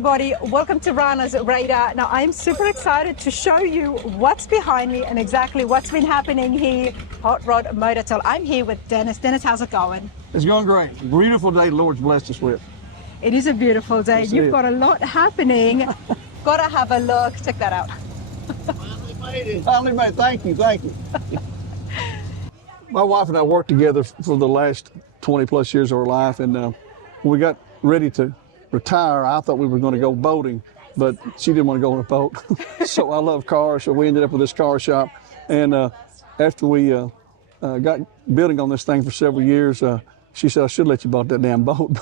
everybody, welcome to Rana's Radar. Now I'm super excited to show you what's behind me and exactly what's been happening here, Hotrod Motortel. I'm here with Dennis. Dennis, how's it going? It's going great. Beautiful day the Lord's blessed us with. It is a beautiful day. Yes, You've got a lot happening. Gotta have a look. Check that out. Finally made it. Finally made it. Thank you. Thank you. My wife and I worked together for the last 20 plus years of our life, and when we got ready to retire, I thought we were going to go boating, but she didn't want to go on a boat. So I love cars, so we ended up with this car shop. And after we got building on this thing for several years, she said, I should let you boat that damn boat.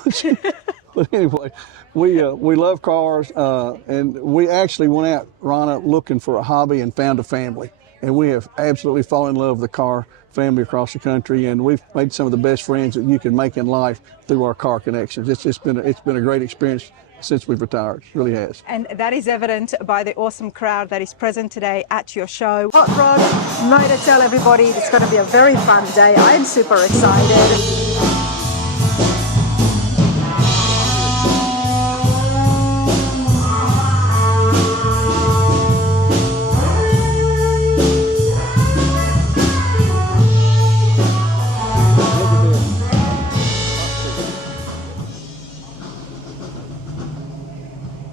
But anyway, we love cars, and we actually went out, Rana, looking for a hobby and found a family. And we have absolutely fallen in love with the car family across the country, and we've made some of the best friends that you can make in life through our car connections. It's been a great experience since we've retired. It really has. And that is evident by the awesome crowd that is present today at your show. Hotrod Motortel, everybody. It's going to be a very fun day. I'm super excited.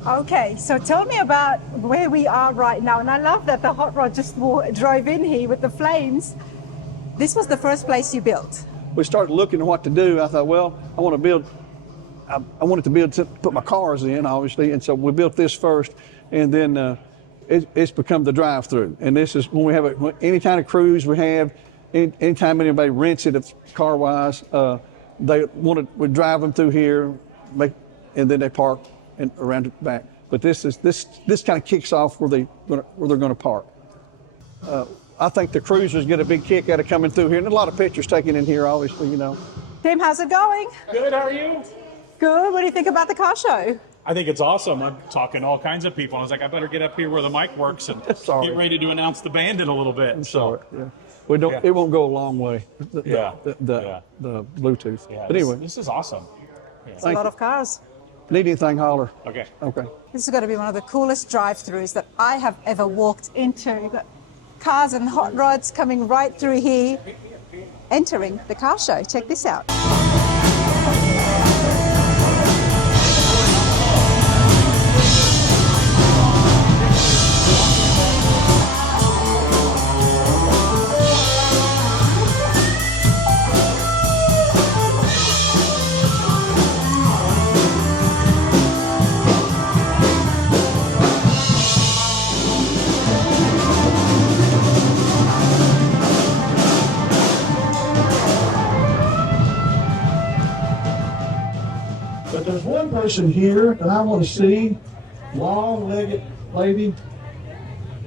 Okay, so tell me about where we are right now. And I love that the Hot Rod just drove in here with the flames. This was the first place you built. We started looking at what to do. I thought, well, I wanted to build to put my cars in, obviously. And so we built this first, and then it's become the drive-through. And this is when we have any kind of cruise we have, anytime anybody rents it, car-wise, we drive them through here, and then they park and around the back. But this kind of kicks off where they're going to park. I think the cruisers get a big kick out of coming through here, and a lot of pictures taken in here, obviously, you know. Tim, how's it going? Good, how are you? Good. What do you think about the car show? I think it's awesome. I'm talking to all kinds of people. I was like, I better get up here where the mic works and get ready to announce the band in a little bit. I'm sorry. Yeah. We don't. Yeah. It won't go a long way. The Bluetooth. Yeah, but anyway, this is awesome. Yeah. It's a lot of cars. Need anything, holler. Okay. Okay. This is going to be one of the coolest drive-throughs that I have ever walked into. You've got cars and hot rods coming right through here, entering the car show. Check this out. There's one person here that I want to see, long-legged lady.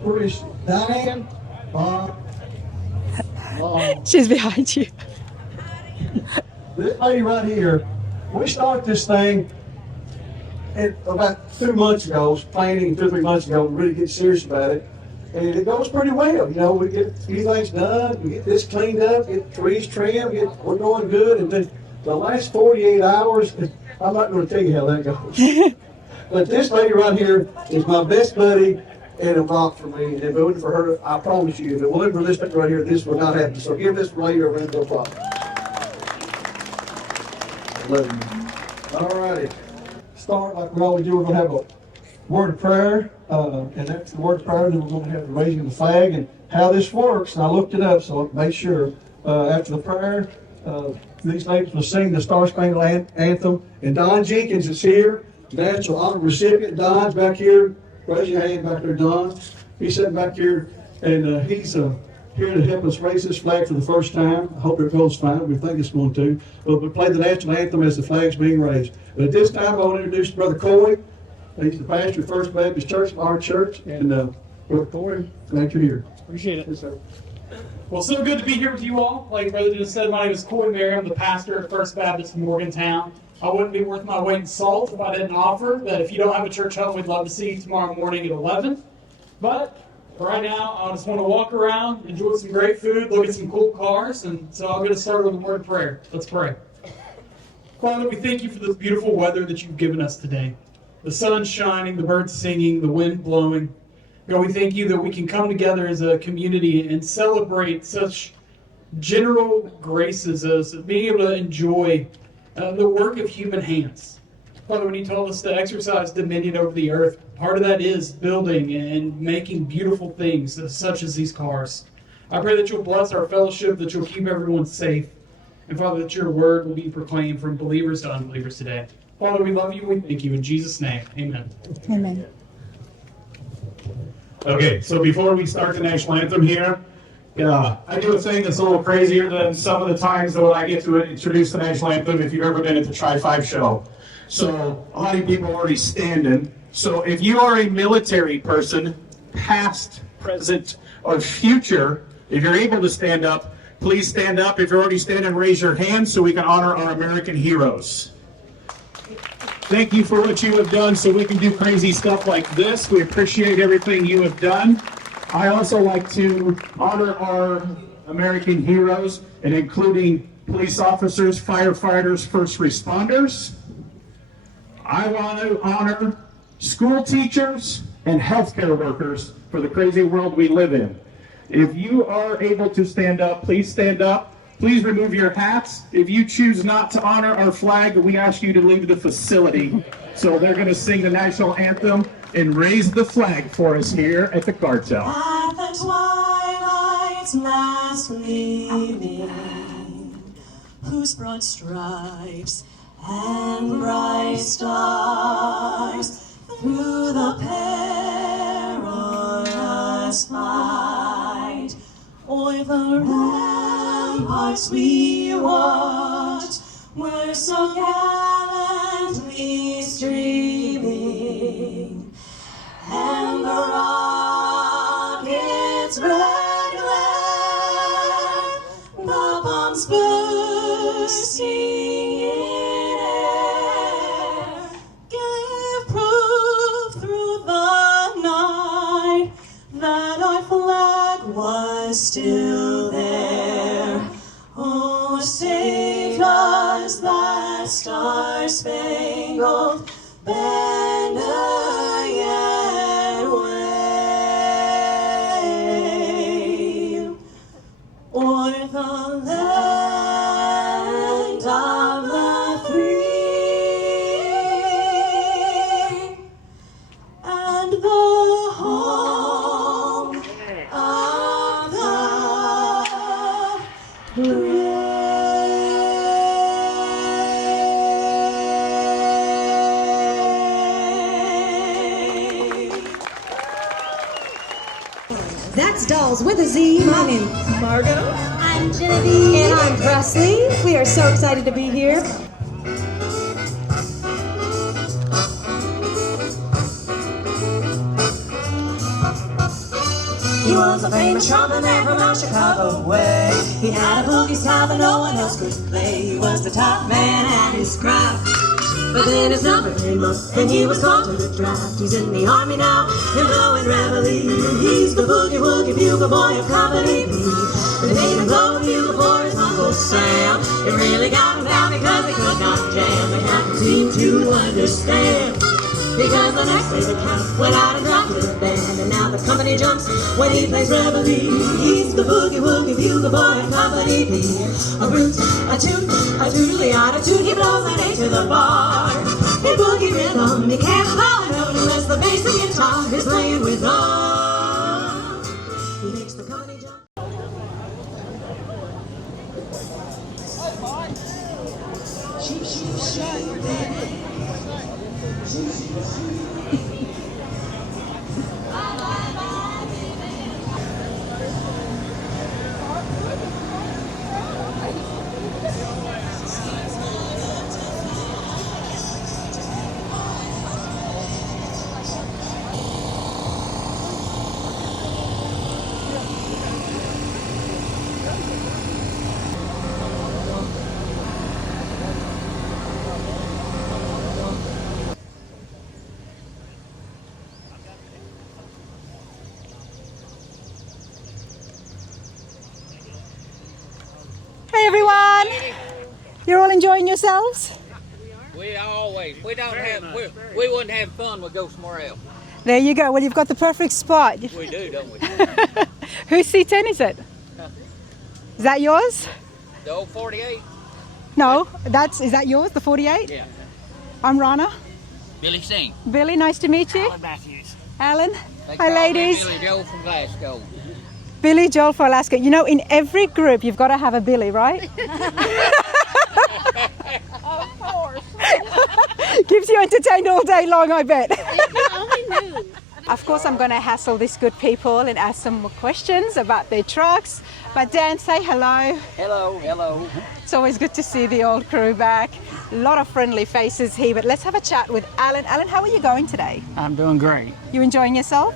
Where is Diane? She's behind you. This lady right here, we started this thing about 2 months ago, planning 2 or 3 months ago, really get serious about it. And it goes pretty well. You know, we get a few things done, we get this cleaned up, get trees trimmed, we're going good. And then the last 48 hours, I'm not going to tell you how that goes. But this lady right here is my best buddy and a rock for me. And if it wasn't for her, I promise you, if it wasn't for this lady right here, this would not happen. So give this lady a round of applause. Love you. All righty. Start like we always do. We're going to have a word of prayer. And after the word of prayer, then we're going to have the raising of the flag and how this works. And I looked it up, so make sure after the prayer, these ladies will sing the Star Spangled Anthem. And Don Jenkins is here. National Honor recipient. Don's back here. Raise your hand back there, Don. He's sitting back here, and he's here to help us raise this flag for the first time. I hope it goes fine. We think it's going to. But we play the national anthem as the flag's being raised. But at this time, I want to introduce Brother Coy. He's the pastor of First Baptist Church, our church. And Brother Coy, glad you're here. Appreciate it. Yes, sir. Well, so good to be here with you all. Like Brother just said, my name is Coy Mary. I'm the pastor at First Baptist in Morgantown. I wouldn't be worth my weight in salt if I didn't offer that if you don't have a church home, we'd love to see you tomorrow morning at 11. But right now, I just want to walk around, enjoy some great food, look at some cool cars, and so I'm going to start with a word of prayer. Let's pray. Father, we thank you for this beautiful weather that you've given us today. the sun shining, the birds singing, the wind blowing. God, we thank you that we can come together as a community and celebrate such general graces as being able to enjoy the work of human hands. Father, when you told us to exercise dominion over the earth, part of that is building and making beautiful things such as these cars. I pray that you'll bless our fellowship, that you'll keep everyone safe, and Father, that your word will be proclaimed from believers to unbelievers today. Father, we love you and we thank you. In Jesus' name, amen. Amen. Okay, so before we start the national anthem here, I do a thing that's a little crazier than some of the times that I get to introduce the national anthem if you've ever been at the Tri-5 show. So a lot of people are already standing. So if you are a military person, past, present, or future, if you're able to stand up, please stand up. If you're already standing, raise your hand so we can honor our American heroes. Thank you for what you have done so we can do crazy stuff like this. We appreciate everything you have done. I also like to honor our American heroes, and including police officers, firefighters, first responders. I want to honor school teachers and healthcare workers for the crazy world we live in. If you are able to stand up, please stand up. Please remove your hats. If you choose not to honor our flag, we ask you to leave the facility. So they're going to sing the national anthem and raise the flag for us here at the cartel. At the twilight's last gleaming, whose broad stripes and bright stars through the perilous fight, o'er the ramparts we watched, were so gallantly streaming, and the rocket's red glare, the bombs bursting in air, gave proof through the night that our flag was still there. Oh, saved us that star-spangled banner yet wave, o'er the land of the free and the home of the brave. That's Dollz with a Z. My name's Margot. I'm Genevieve. And I'm Presley. We are so excited to be here. He was a famous trumpet man from out Chicago way. He had a boogie style that no one else could play. He was the top man at his craft. But then his number came up and he was called to the draft. He's in the army now and blowing reveille. He's the boogie woogie bugle boy of Company B. They made him blow a bugle for his Uncle Sam. It really got him down because they could not jam. They hadn't seemed to understand. Because the next day the count went out and dropped his band. And now the company jumps when he plays reveille. He's the boogie woogie bugle boy of Company B. A brute, a toot, a tootly-odd, a toot. He blows an A to the bar. In boogie rhythm, you can't blow a note unless the bass and guitar is playing with love. He makes the company jump. Sheep, sheep, sheep, baby. Hey everyone! You're all enjoying yourselves? We don't have, we wouldn't have fun, we'd go somewhere else. There you go. Well, you've got the perfect spot. We do, don't we? Whose C10 is it? Is that yours? The old 48? No, is that yours, the 48? Yeah. I'm Rana. Billy Singh. Billy, nice to meet you. Alan Matthews. Alan. They Hi, call ladies. me Billy Joe from Glasgow. Billy Joel for Alaska. You know, in every group, you've got to have a Billy, right? Of course. Keeps you entertained all day long, I bet. If you only knew. Of course, I'm going to hassle these good people and ask some more questions about their trucks. But Dan, say hello. Hello, hello. It's always good to see the old crew back. A lot of friendly faces here, but let's have a chat with Alan. Alan, how are you going today? I'm doing great, You enjoying yourself?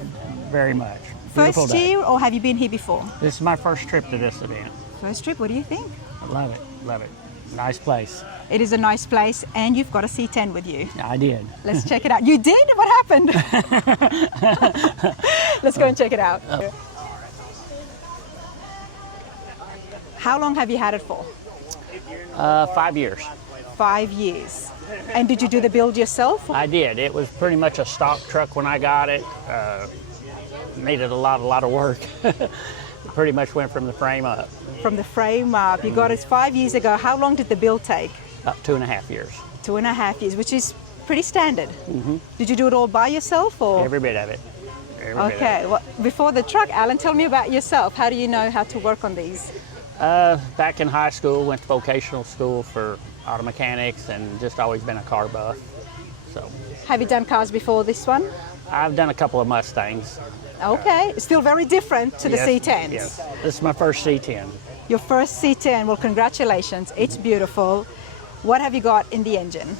very much. Beautiful First day. year, or have you been here before? This is my first trip to this event. First trip, what do you think? I love it, love it. Nice place. It is a nice place, and you've got a C10 with you. I did. Let's check it out. You did? What happened? Let's go and check it out. How long have you had it for? 5 years. 5 years. And did you do the build yourself? I did. It was pretty much a stock truck when I got it. Needed a lot of work. Pretty much went from the frame up. From the frame up. You got it 5 years ago. How long did the build take? About 2.5 years. 2.5 years, which is pretty standard. Did you do it all by yourself, or? Every bit of it. Every bit of Okay. Well, before the truck, Alan, tell me about yourself. How do you know how to work on these? it. Back in high school, went to vocational school for auto mechanics and just always been a car buff. So Have you done cars before this one? I've done a couple of Mustangs. Okay. Still very different to the Yes, C10s. Yes. This is my first C10. Your first C10. Well, congratulations. It's beautiful. What have you got in the engine?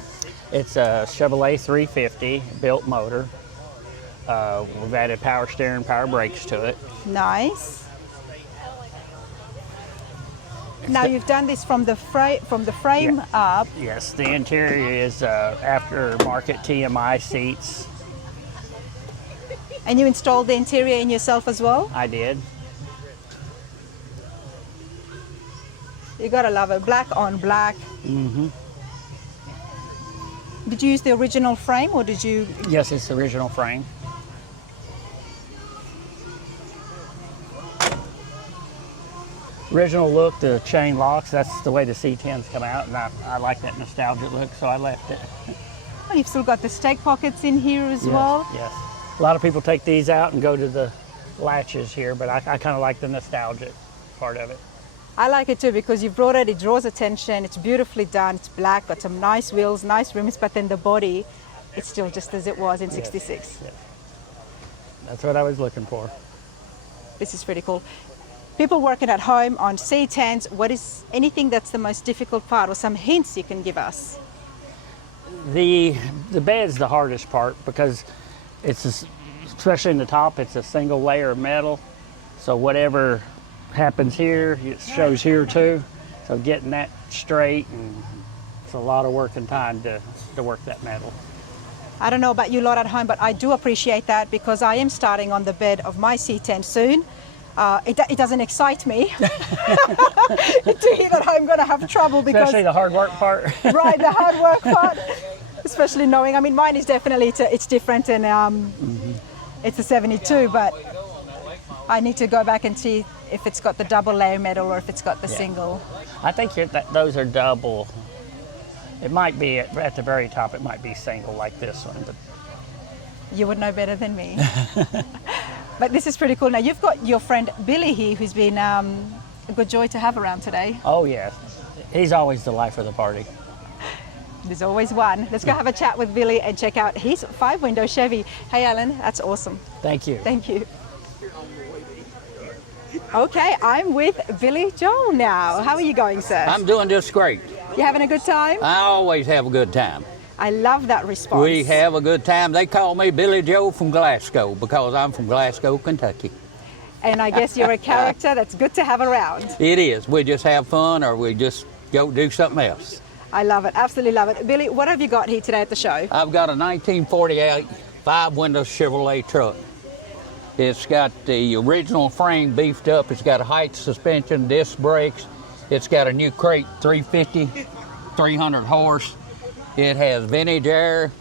It's a Chevrolet 350 built motor. We've added power steering, power brakes to it. Nice. Now you've done this from the frame up. Yes, the interior is aftermarket TMI seats. And you installed the interior in yourself as well? I did. You gotta love it. Black on black. Mm-hmm. Did you use the original frame, or did you? Yes, it's the original frame. Original look, the chain locks, that's the way the C10s come out, and I like that nostalgic look, so I left it. Oh, you've still got the stake pockets in here as Yes, well. yes. A lot of people take these out and go to the latches here, but I kind of like the nostalgic part of it. I like it too because you've brought it. It draws attention. It's beautifully done. It's black, got some nice wheels, nice rims, but then the body, it's still just as it was in '66. Yes. That's what I was looking for. This is pretty cool. People working at home on C10s, what is anything that's the most difficult part, or some hints you can give us? The bed's the hardest part because it's especially in the top, it's a single layer of metal. So whatever happens here, it shows here too. So getting that straight, and it's a lot of work and time to work that metal. I don't know about you lot at home, but I do appreciate that because I am starting on the bed of my C10 soon. It doesn't excite me to hear that I'm going to have trouble because Especially the hard work part. right, the hard work part, especially knowing. I mean, mine is definitely it's different, and it's a 72, but I need to go back and see if it's got the double layer metal or if it's got the single. I think those are double. It might be at the very top. It might be single like this one, but You would know better than me. But this is pretty cool. Now you've got your friend Billy here, who's been a good joy to have around today. oh yeah, he's always the life of the party. There's always one. Let's go have a chat with Billy and check out his 5-window Chevy. Hey Alan, that's awesome. Thank you. Thank you. Okay, I'm with Billy Joel now. How are you going, sir? I'm doing just great. You having a good time? I always have a good time. I love that response. We have a good time. They call me Billy Joe from Glasgow because I'm from Glasgow, Kentucky. And I guess you're a character that's good to have around. It is. We just have fun or we just go do something else. I love it. Absolutely love it. Billy, what have you got here today at the show? I've got a 1948 5-window Chevrolet truck. It's got the original frame beefed up. It's got a height suspension, disc brakes. It's got a new crate, 350, 300 horse. It has vintage air.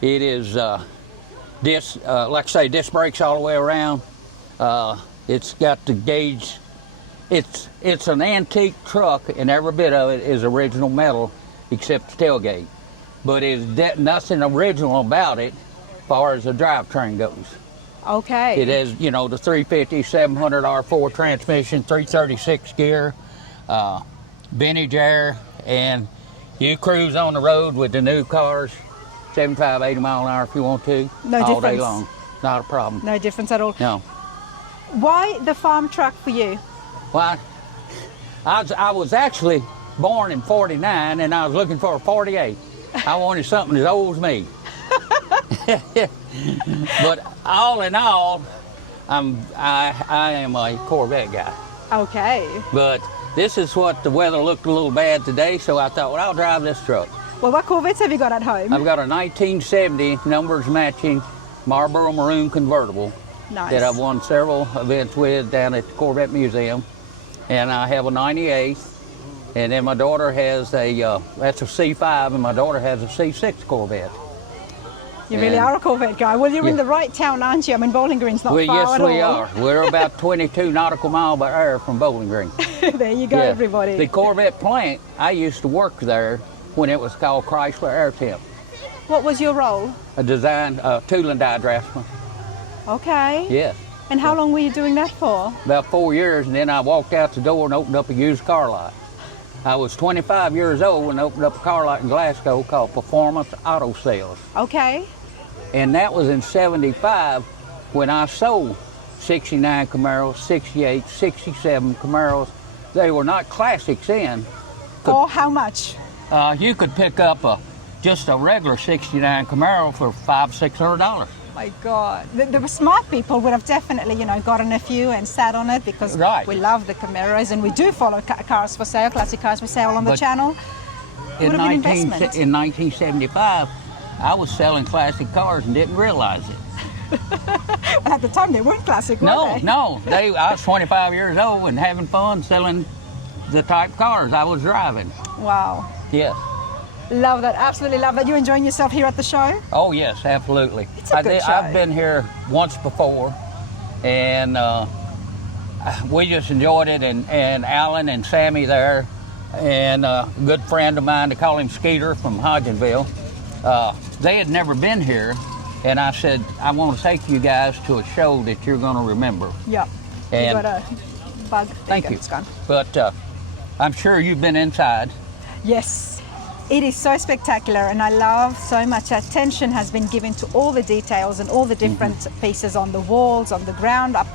It is disc, like I say, disc brakes all the way around. It's got the gauge. It's an antique truck, and every bit of it is original metal, except the tailgate. But there's nothing original about it, as far as the drivetrain goes. Okay. It has, you know, the 350 700 R4 transmission, 336 gear, vintage air, and you cruise on the road with the new cars, 75, 80 mile an hour if you want to, No all difference. day long. Not a problem. No difference at all. No. Why the farm truck for you? Well, I was actually born in 49, and I was looking for a 48. I wanted something as old as me. But all in all, I am a Corvette guy. Okay. But this is what the weather looked a little bad today, so I thought, well, I'll drive this truck. Well, what Corvettes have you got at home? I've got a 1970 numbers matching Marlboro Maroon convertible Nice. that I've won several events with down at the Corvette Museum. And I have a 98, and then my daughter has that's a C5, and my daughter has a C6 Corvette. You really are a Corvette guy. Well, you're in the right town, aren't you? I mean, Bowling Green's not far Yes, at all. we are. We're about 22 nautical mile by air from Bowling Green. There you go, Yeah. everybody. The Corvette plant, I used to work there when it was called Chrysler Air Temp. What was your role? A design, tool and die draftsman. Okay. Yeah. And how long were you doing that for? About 4 years, and then I walked out the door and opened up a used car lot. I was 25 years old when I opened up a car lot in Glasgow called Performance Auto Sales. Okay. And that was in 75 when I sold 69 Camaros, 68, 67 Camaros. They were not classics then. For how much? You could pick up just a regular 69 Camaro for $500-$600. My God. The smart people would have definitely, you know, gotten a few and sat on it because Right. we love the Camaros and we do follow cars for sale, classic cars for sale on the But channel. Would have been investment. In 1975, I was selling classic cars and didn't realize it. But at the time they weren't classic, were they? No. I was 25 years old and having fun selling the type cars I was driving. Wow. Yes. Love that. Absolutely love that. You enjoying yourself here at the show? Oh yes, absolutely. It's a good show. I've been here once before, and we just enjoyed it. And Alan and Sammy there, and a good friend of mine, they call him Skeeter from Hodgenville. They had never been here, and I said, I want to take you guys to a show that you're going to remember. Yeah. And You got a bug. thank you. It's gone. But I'm sure you've been inside. Yes. It is so spectacular, and I love so much attention has been given to all the details and all the different pieces on the walls, on the ground, up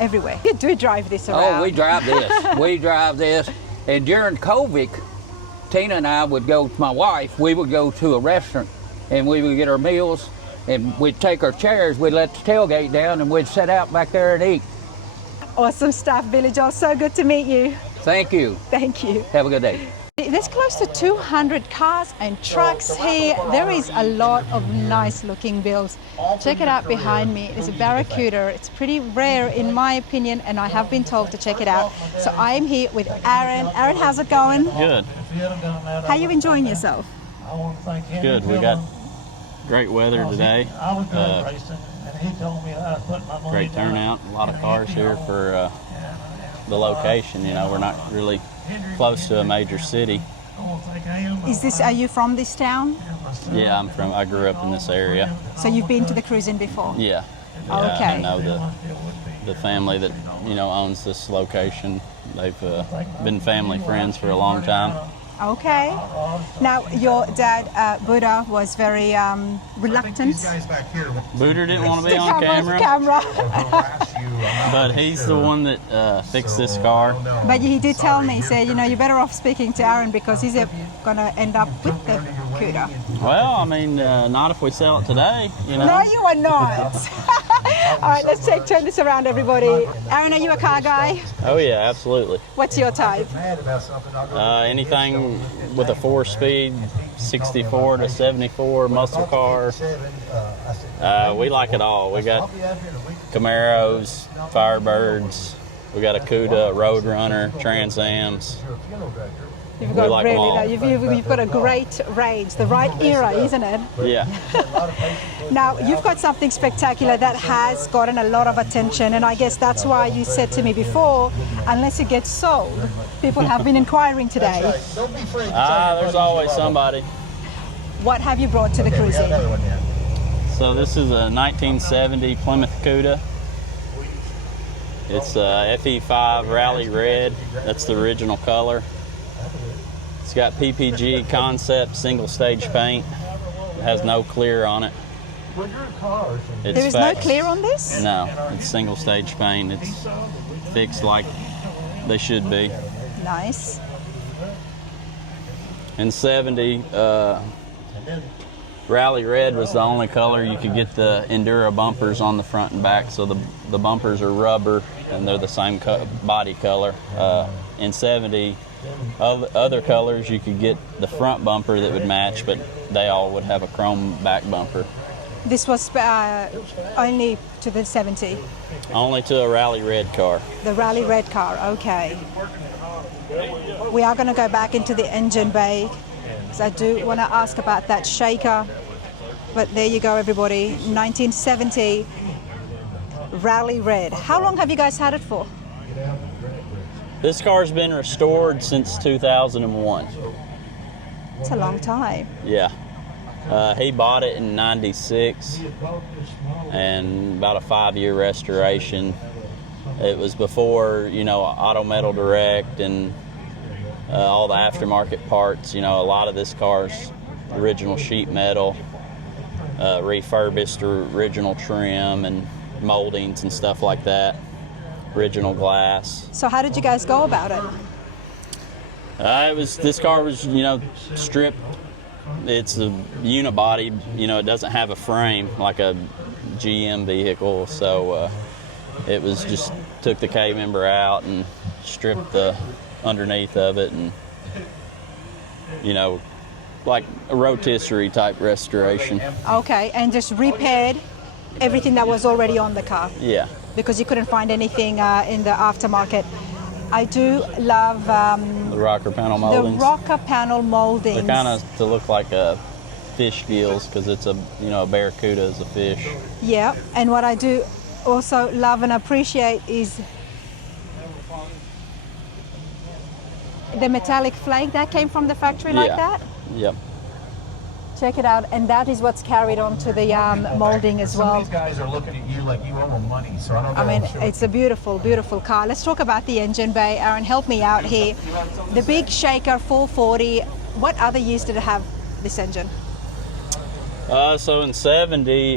everywhere. You do drive this around. Oh, we drive this. We drive this. And during COVID, Tina and I would go, my wife, we would go to a restaurant and we would get our meals and we'd take our chairs, we'd let the tailgate down and we'd sit out back there and eat. Awesome stuff, Billy Joel. So good to meet you. Thank you. Thank you. Have a good day. There's close to 200 cars and trucks here. There is a lot of nice looking builds. Check it out behind me. It's a Barracuda. It's pretty rare in my opinion, and I have been told to check it out. So I'm here with Aaron. Aaron, how's it going? Good. How are you enjoying yourself? Good. We got great weather today. Great turnout. A lot of cars here for the location. You know, we're not really close to a major city. Are you from this town? Yeah, I grew up in this area. So you've been to the cruising before? Yeah. Okay. I know the family that, you know, owns this location. They've been family friends for a long time. Okay. Now, your dad, Buddha, was very reluctant. Buddha didn't want to be on camera. But he's the one that fixed this car. But he did tell me, he said, you know, you're better off speaking to Aaron because he's going to end up with the CUDA. Well, I mean, not if we sell it today, you know. No, you are not. All right, let's turn this around, everybody. Aaron, are you a car guy? Oh, yeah, absolutely. What's your type? Anything with a 4-speed, 64 to 74 muscle car. We like it all. We got Camaros, Firebirds. We got a CUDA, Roadrunner, Trans Ams. You've We got like 'em really, all. no, you've got a great range, the right era, isn't it? Yeah. Now, you've got something spectacular that has gotten a lot of attention, and I guess that's why you said to me before, unless it gets sold, people have been inquiring today. There's always somebody. What have you brought to the cruising? So this is a 1970 Plymouth Cuda. It's a FE5 Rally Red. That's the original color. It's got PPG concept single stage paint. It has no clear on it. There is no clear on this? No, it's single stage paint. It's fixed like they should be. Nice. In 70, Rally Red was the only color you could get the Endura bumpers on the front and back. So the bumpers are rubber and they're the same body color. In 70, other colors you could get the front bumper that would match, but they all would have a chrome back bumper. This was only to the 70? Only to a Rally Red car. The Rally Red car, okay. We are going to go back into the engine bay, because I do want to ask about that shaker. But there you go, everybody, 1970 Rally Red. How long have you guys had it for? This car's been restored since 2001. It's a long time. Yeah. He bought it in 96 and about a 5-year restoration. It was before, Auto Metal Direct and all the aftermarket parts. A lot of this car's original sheet metal, refurbished original trim and moldings and stuff like that. Original glass. So how did you guys go about it? This car was, stripped. It's a unibody, it doesn't have a frame like a GM vehicle, so it was just took the K-member out and stripped the underneath of it, and like a rotisserie type restoration. Okay, and just repaired everything that was already on the car? Yeah. Because you couldn't find anything in the aftermarket. I do love the rocker panel moldings. The rocker panel moldings. They're kind of to look like fish gills because it's a barracuda is a fish. Yeah, and what I do also love and appreciate is the metallic flake that came from the factory like that. Yep. Check it out, and that is what's carried onto the molding as well. Some of these guys are looking at you like you owe them money, so I don't know. I mean, it's a beautiful, beautiful car. Let's talk about the engine bay. Aaron, help me out here. The big shaker 440, what other use did it have, this engine? So in 70,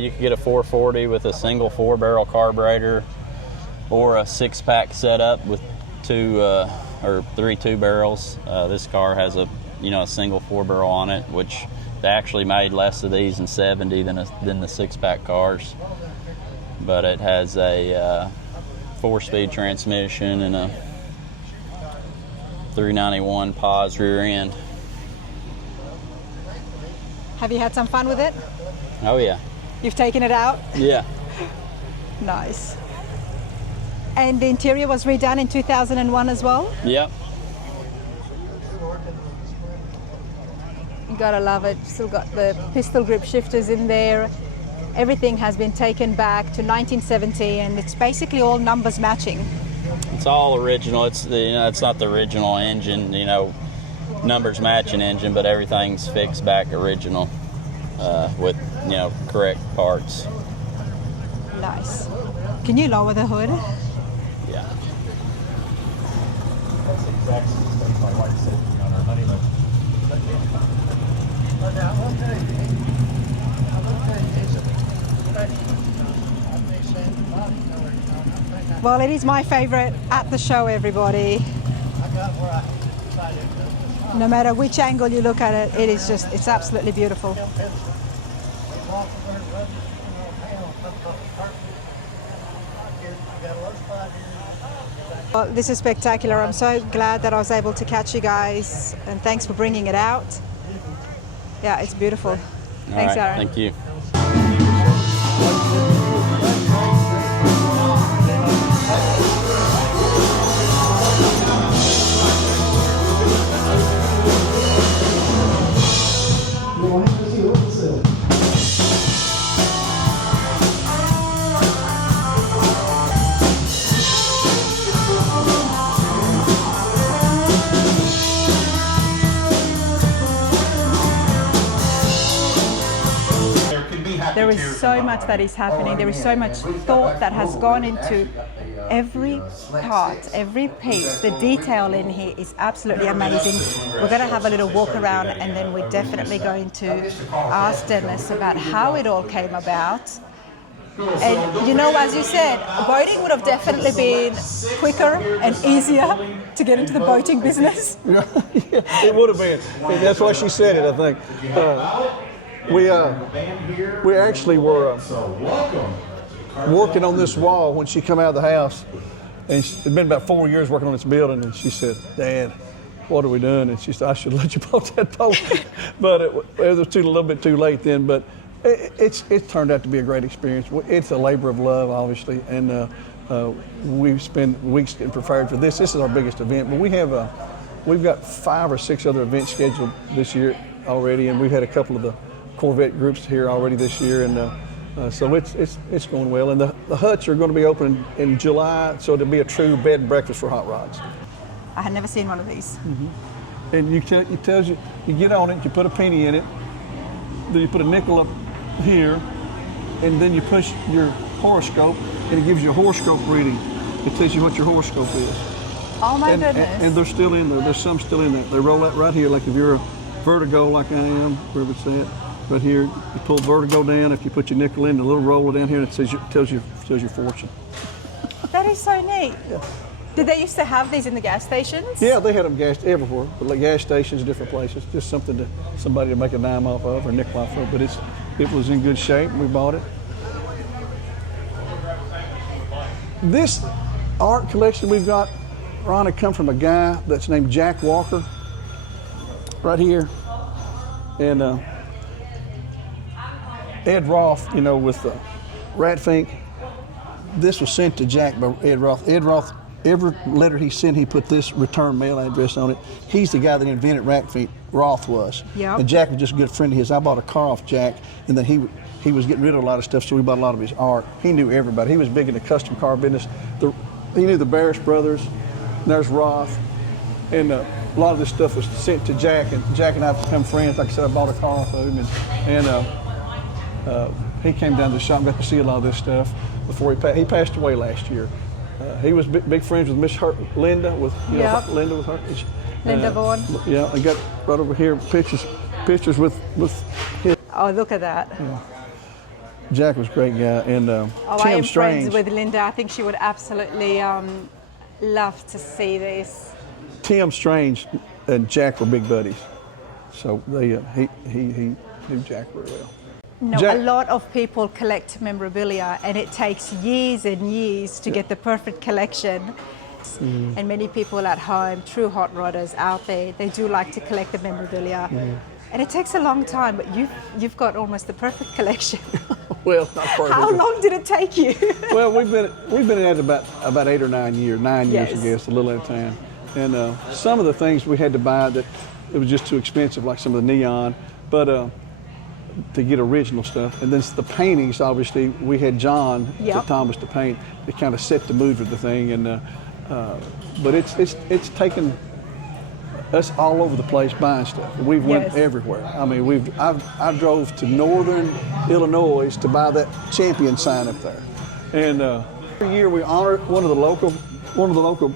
you could get a 440 with a single 4-barrel carburetor or a 6-pack setup with 2 or 3 2-barrels. This car has a single 4-barrel on it, which they actually made less of these in 70 than the 6-pack cars. But it has a 4-speed transmission and a 391 PAS rear end. Have you had some fun with it? Oh yeah. You've taken it out? Yeah. Nice. And the interior was redone in 2001 as well? Yep. You gotta love it. Still got the pistol grip shifters in there. Everything has been taken back to 1970, and it's basically all numbers matching. It's all original. It's it's not the original engine, numbers matching engine, but everything's fixed back original with correct parts. Nice. Can you lower the hood? Yeah. That's the exact thing my wife said to me on her honeymoon. Well, it is my favorite at the show, everybody. No matter which angle you look at it, it's absolutely beautiful. Well, this is spectacular. I'm so glad that I was able to catch you guys, and thanks for bringing it out. Yeah, it's beautiful. Thanks, All right, Aaron. thank you. so much that is happening. There is so much thought that has gone into every part, every piece. The detail in here is absolutely amazing. We're going to have a little walk around, and then we're definitely going to ask Dennis about how it all came about. And you know, as you said, boating would have definitely been quicker and easier to get into the boating business. Yeah, it would have been. And that's why she said it, I think. We actually were working on this wall when she come out of the house. And it's been about 4 years working on this building. And she said, Dad, what are we doing? And she said, I should let you boat that boat. But it was a little bit too late then. But it's turned out to be a great experience. It's a labor of love, obviously, and we spend weeks getting prepared for this. This is our biggest event, but we've got 5 or 6 other events scheduled this year already, and we've had a couple of the Corvette groups here already this year, and so it's going well. And the huts are going to be open in July, so it'll be a true bed and breakfast for hot rods. I had never seen one of these. Mm-hmm. And it tells you, you get on it, you put a penny in it, then you put a nickel up here, and then you push your horoscope, and it gives you a horoscope reading. It tells you what your horoscope is. Oh my goodness. And they're still in there. There's some still in there. They roll that right here, like if you're a vertigo like I am, wherever it's at. Right here, you pull vertigo down. If you put your nickel in, the little roller down here, and it tells your fortune. That is so neat. Yeah. Did they used to have these in the gas stations? Yeah, they had them gassed everywhere, but like gas stations, different places. Just something somebody to make a dime off of or nickel off of. But it was in good shape. We bought it. This art collection we've got, Ron, it come from a guy that's named Jack Walker, right here, and Ed Roth, with Ratfink. This was sent to Jack by Ed Roth. Ed Roth, every letter he sent, he put this return mail address on it. He's the guy that invented Ratfink. Roth was. Yep. And Jack was just a good friend of his. I bought a car off Jack, and then he was getting rid of a lot of stuff, so we bought a lot of his art. He knew everybody. He was big in the custom car business. He knew the Barris brothers, and there's Roth, and a lot of this stuff was sent to Jack, and Jack and I have become friends. Like I said, I bought a car off of him, and he came down to the shop and got to see a lot of this stuff before he passed away last year. He was big friends with Miss Linda, with Linda with her. Linda Vaughn. Yeah, I got right over here pictures with him. Oh, look at that. Yeah. Jack was a great guy, and I am friends with Linda. I think she would absolutely love to see this. Tim Strange and Jack were big buddies, so he knew Jack very well. No, a lot of people collect memorabilia, and it takes years and years to get the perfect collection. Mm. And many people at home, true hot rodders out there, they do like to collect the memorabilia. Mm. And it takes a long time, but you've got almost the perfect collection. Well, not perfect. How long did it take you? Well, we've been at it about 8 or 9 years, 9 years, I guess, a little at a time. And some of the things we had to buy that it was just too expensive, like some of the neon, but to get original stuff. And then the paintings, obviously, we had John Thomas to paint. It kind of set the mood for the thing, and but it's taken us all over the place buying stuff. We've went everywhere. I mean, I drove to northern Illinois to buy that champion sign up there, and every year we honor one of the local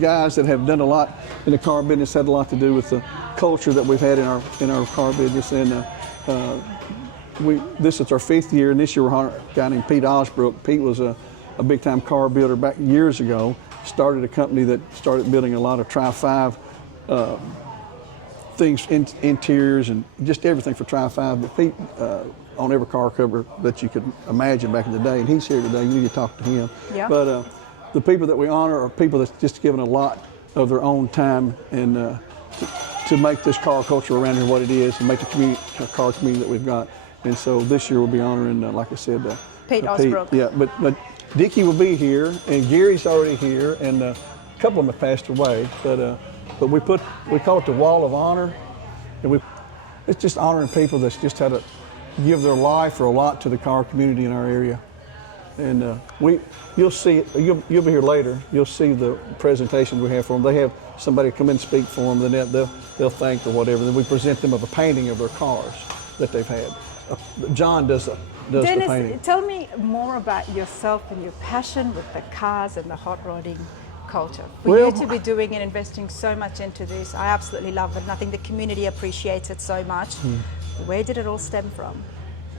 guys that have done a lot in the car business, had a lot to do with the culture that we've had in our car business, and this is our 5th year, and this year we're honoring a guy named Pete Osbrook. Pete was a big-time car builder back years ago. Started a company that started building a lot of Tri-5 things, interiors, and just everything for Tri-5. But Pete on every car cover that you could imagine back in the day, and he's here today. You need to talk to him. Yep. But the people that we honor are people that's just given a lot of their own time and to make this car culture around here what it is, and make the car community that we've got. And so this year we'll be honoring, like I said, Pete Osbrook. Yeah, but Dickie will be here, and Gary's already here, and a couple of them have passed away. But we call it the Wall of Honor, and it's just honoring people that's just had to give their life for a lot to the car community in our area. And you'll see, you'll be here later. You'll see the presentation we have for them. They have somebody come in and speak for them. Then they'll thank or whatever. Then we present them of a painting of their cars that they've had. John does does the Dennis, painting. tell me more about yourself and your passion with the cars and the hot rodding culture. For Well, you to be doing and investing so much into this, I absolutely love it, and I think the community appreciates it so much. Where did it all stem from?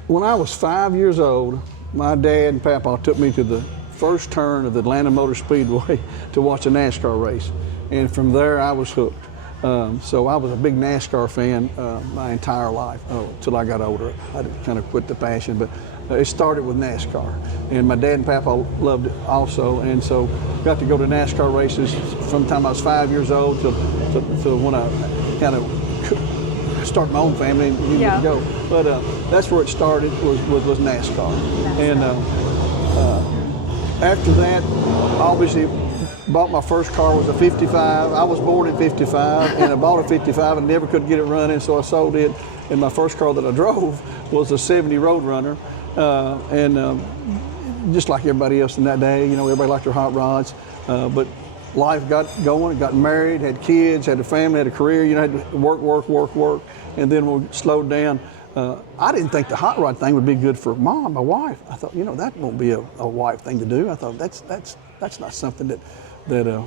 When I was 5 years old, my dad and Papa took me to the first turn of the Atlanta Motor Speedway to watch a NASCAR race. And from there, I was hooked. So I was a big NASCAR fan my entire life until I got older. I kind of quit the passion, but it started with NASCAR. And my dad and Papa loved it also, and so got to go to NASCAR races from the time I was 5 years old to when I kind of start my own family and needed to go. But that's where it started, was NASCAR. And after that, obviously, bought my first car was a 55. I was born in 55, and I bought a 55 and never could get it running, so I sold it. And my first car that I drove was a 70 Roadrunner. Just like everybody else in that day, you know, everybody liked their hot rods. But life got going, got married, had kids, had a family, had a career, you know, had to work. And then we slowed down. I didn't think the hot rod thing would be good for Mom, my wife. I thought, you know, that won't be a wife thing to do. I thought that's not something that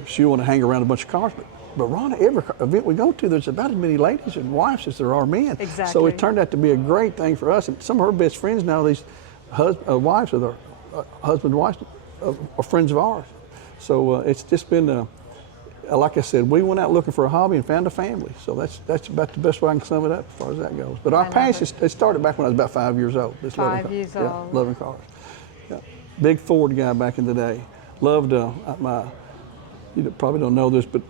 she want to hang around a bunch of cars. But Rhonda, every event we go to, there's about as many ladies and wives as there are men. Exactly. So it turned out to be a great thing for us. And some of her best friends now, these wives of their husband and wives, are friends of ours. So it's just been, like I said, we went out looking for a hobby and found a family. So that's about the best way I can sum it up as far as that goes. But our passion, it started back when I was about 5 years old. Just 5 years old. Yeah, loving cars. Yeah. Big Ford guy back in the day. Loved you probably don't know this, but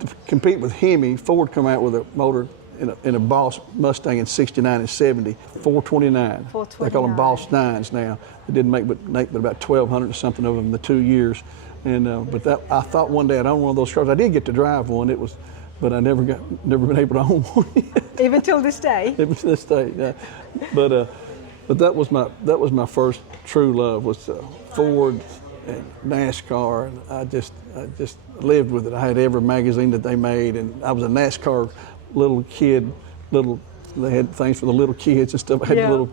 to compete with Hemi, Ford come out with a motor in a Boss Mustang in 69 and 70, 429. They call them Boss 9s now. They didn't make but about 1,200 or something of them in the 2 years. And but that, I thought one day I'd own one of those cars. I did get to drive one. But I never been able to own one. Even till this day. Even to this day, yeah. But that was my first true love, was Ford and NASCAR, and I just lived with it. I had every magazine that they made, and I was a NASCAR little kid. They had things for the little kids and stuff. I had little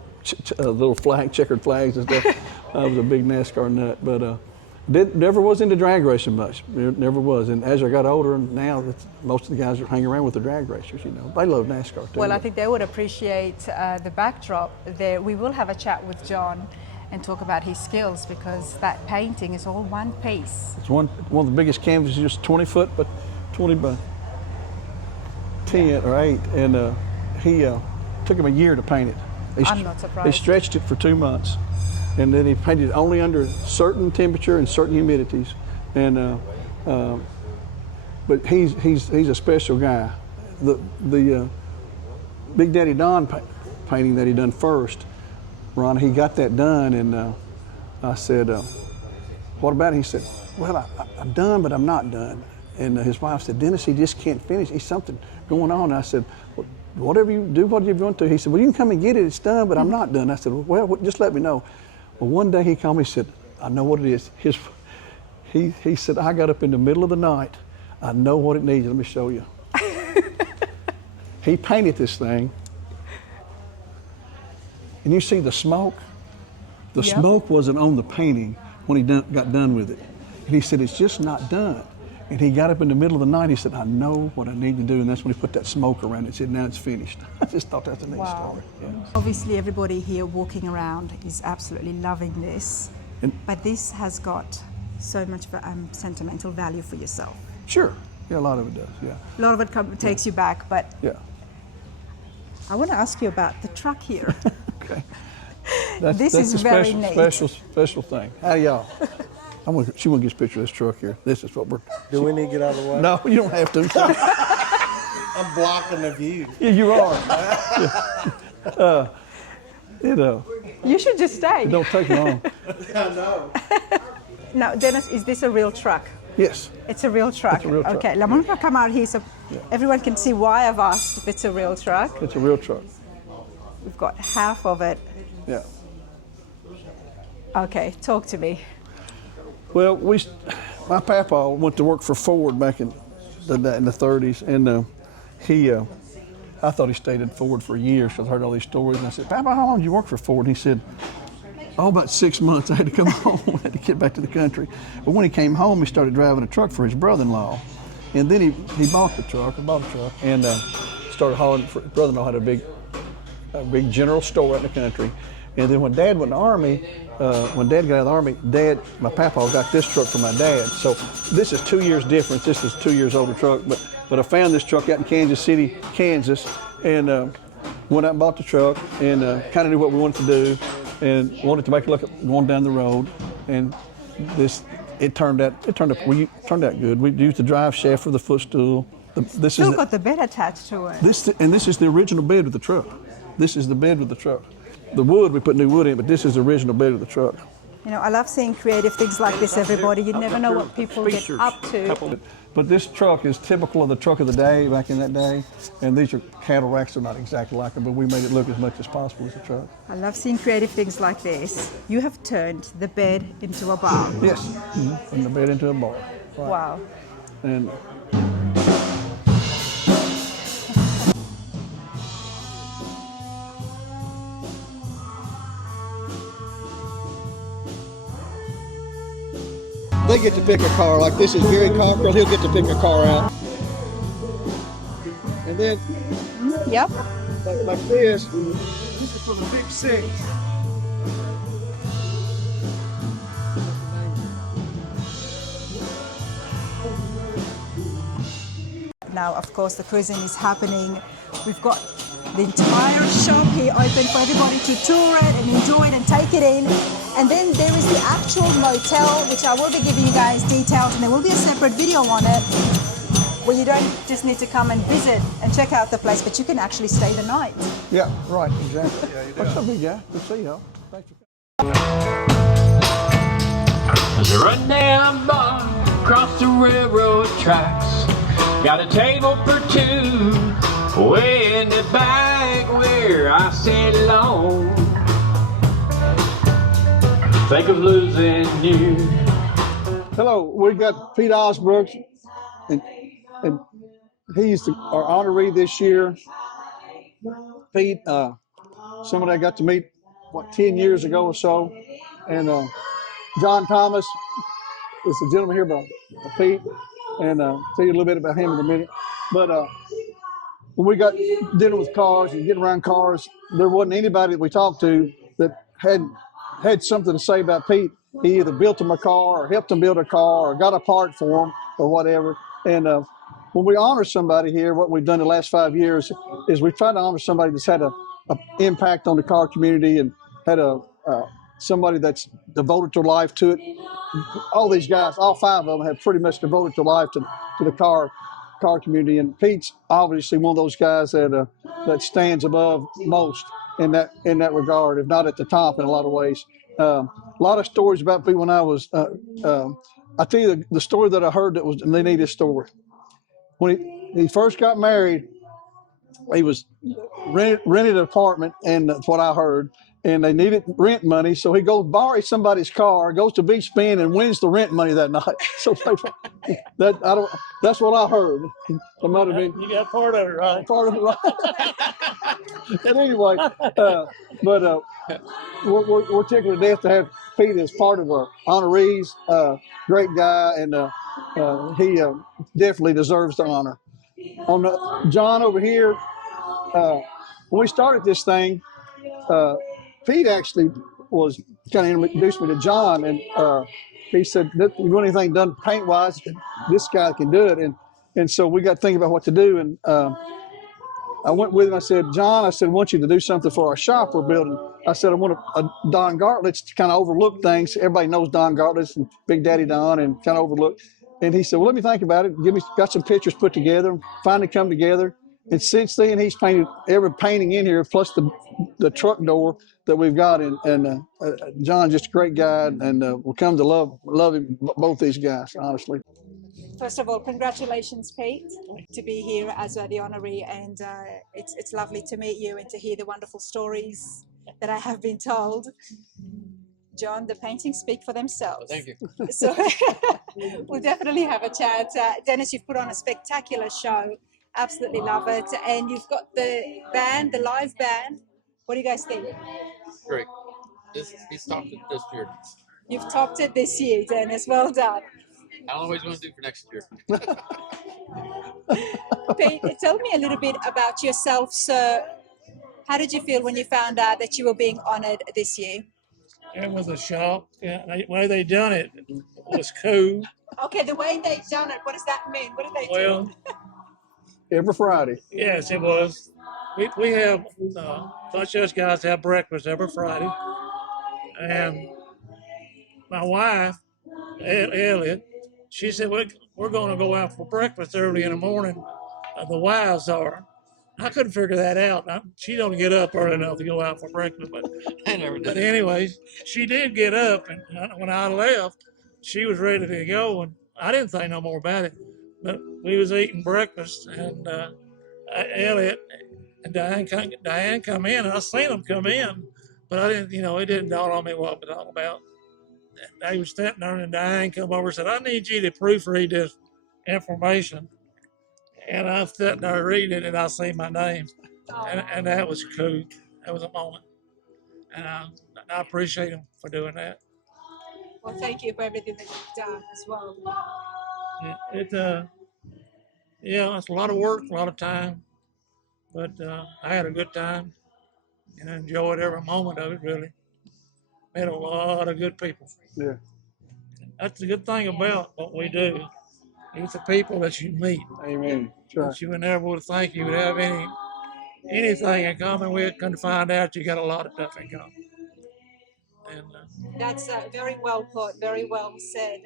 checkered flags and stuff. I was a big NASCAR nut, but never was into drag racing much. Never was. And as I got older, now most of the guys are hanging around with the drag racers. You know, they love NASCAR too. Well, I think they would appreciate the backdrop there. We will have a chat with John and talk about his skills, because that painting is all one piece. It's one of the biggest canvases, just 20 foot, but 20 by 10 or 8, and he took him a year to paint it. I'm not surprised. He stretched it for 2 months, and then he painted it only under certain temperature and certain humidities. And but he's a special guy. The Big Daddy Don painting that he done first, Ron, he got that done, and I said, what about it? He said, well, I'm done, but I'm not done. And his wife said, Dennis, he just can't finish. He's something going on. And I said, well, whatever you do, what you want to. He said, well, you can come and get it. It's done, but I'm not done. I said, well, just let me know. Well, one day he called me and said, I know what it is. He said, I got up in the middle of the night. I know what it needs. Let me show you. He painted this thing. And you see the smoke? The smoke wasn't on the painting when he got done with it. And he said, it's just not done. And he got up in the middle of the night, he said, I know what I need to do. And that's when he put that smoke around it. He said, now it's finished. I just thought that's a neat story. Yeah. Obviously, everybody here walking around is absolutely loving this. But this has got so much sentimental value for yourself. Sure. Yeah, a lot of it does, yeah. A lot of it takes you back, but yeah. I want to ask you about the truck here. Okay. This is very neat. Special thing. How y'all? She wants to get a picture of this truck here. This is what we're... Do we need to get out of the way? No, you don't have to. I'm blocking the view. Yeah, you are. You should just stay. It don't take long. I know. Now, Dennis, is this a real truck? Yes. It's a real truck. It's a real truck. Okay, I'm going to come out here so everyone can see why I've asked if it's a real truck. It's a real truck. We've got half of it. Yeah. Okay, talk to me. Well, my papa went to work for Ford back in the 30s, and I thought he stayed at Ford for years because I heard all these stories. And I said, Papa, how long did you work for Ford? And he said, about 6 months. I had to come home. I had to get back to the country. But when he came home, he started driving a truck for his brother-in-law. And then he bought a truck, and started hauling. His brother-in-law had a big general store out in the country. And then when Dad went in the Army, when Dad got out of the Army, my papa got this truck for my dad. So this is 2 years difference. This is 2 years older truck. But I found this truck out in Kansas City, Kansas, and went out and bought the truck, and kind of knew what we wanted to do, and wanted to make it look going down the road. And it turned out good. We used the drive shaft for the footstool. Still got the bed attached to it. This is the original bed with the truck. This is the bed with the truck. The wood, we put new wood in, but this is the original bed with the truck. You know, I love seeing creative things like this, everybody. You never know what people get up to. But this truck is typical of the truck of the day, back in that day. And these are cattle racks. They're not exactly like them, but we made it look as much as possible as a truck. I love seeing creative things like this. You have turned the bed into a bar. Yes, from the bed into a bar. Right. Wow. And they get to pick a car. Like this is Gary Cockrell. He'll get to pick a car out. And then, yep, like this is for the Big Six. Now, of course, the cruising is happening. We've got the entire shop here open for everybody to tour it and enjoy it and take it in. And then there is the actual motel, which I will be giving you guys details, and there will be a separate video on it where you don't just need to come and visit and check out the place, but you can actually stay the night. Yeah, right, exactly. Yeah, you do. What's up, big guy? Good to see you. Thank you. There's a rundown bar across the railroad tracks. Got a table for two way in the back where I sit alone. Think of losing you. Hello, we've got Pete Osbrook, and he's our honoree this year. Pete, somebody I got to meet, 10 years ago or so, and John Thomas is the gentleman here by Pete, and tell you a little bit about him in a minute. But when we got dealing with cars and getting around cars, there wasn't anybody that we talked to that had something to say about Pete. He either built him a car or helped him build a car or got a part for him or whatever. And when we honor somebody here, what we've done the last 5 years is we try to honor somebody that's had a impact on the car community and had somebody that's devoted their life to it. All these guys, all 5 of them, have pretty much devoted their life to the car community, and Pete's obviously one of those guys that stands above most in that regard, if not at the top in a lot of ways. A lot of stories about Pete when I was. I tell you the story that I heard that was the neatest story. When he first got married, he was rented an apartment, and that's what I heard. And they needed rent money, so he goes borrows somebody's car, goes to Beach Bend, and wins the rent money that night. So that's what I heard. It might have been. You got part of it right. Part of it right. And anyway, we're tickled to death to have Pete as part of our honorees. Great guy, and he definitely deserves the honor. On John over here, when we started this thing, Pete actually was kind of introduced me to John, and he said, "If you want anything done paint-wise, this guy can do it." And so we got thinking about what to do, and I went with him. I said, "John, I want you to do something for our shop we're building." I said, "I want a Don Gartlett's to kind of overlook things. Everybody knows Don Gartlett's and Big Daddy Don, and kind of overlook." And he said, "Well, let me think about it. Got some pictures put together, finally come together." And since then, he's painted every painting in here, plus the truck door that we've got. And John's just a great guy, and we'll come to love him, both these guys, honestly. First of all, congratulations, Pete, to be here as the honoree, and it's lovely to meet you and to hear the wonderful stories that I have been told. John, the paintings speak for themselves. Thank you. So we'll definitely have a chat. Dennis, you've put on a spectacular show. Absolutely love it. And you've got the band, the live band. What do you guys think? Great. He's topped it this year. You've topped it this year, Dennis. Well done. I don't know what he's going to do for next year. Pete, tell me a little bit about yourself, sir. How did you feel when you found out that you were being honored this year? It was a shock. Yeah, the way they done it was cool. Okay, the way they've done it, what does that mean? What do they Well, do? Every Friday. yes, it was. We have a bunch of us guys have breakfast every Friday, and my wife, Elliot, she said we're going to go out for breakfast early in the morning. The wives are. I couldn't figure that out. She don't get up early enough to go out for breakfast, but I never did. But anyways, she did get up, and when I left, she was ready to go, and I didn't think no more about it. But we was eating breakfast, and Elliot and Diane come in, and I seen them come in, but I didn't, it didn't dawn on me what it was all about. And they was sitting there, and Diane come over and said, "I need you to proofread this information." And I'm sitting there reading it, and I see my name, and that was cool. That was a moment. And I appreciate him for doing that. Well, thank you for everything that you've done as well. It's a lot of work, a lot of time, but I had a good time and I enjoyed every moment of it. Really, met a lot of good people. Yeah. That's the good thing about what we do. It's the people that you meet. Amen. That's right. That you would never would think you would have anything in common with. Come to find out, you got a lot of stuff in common. And that's very well put, very well said.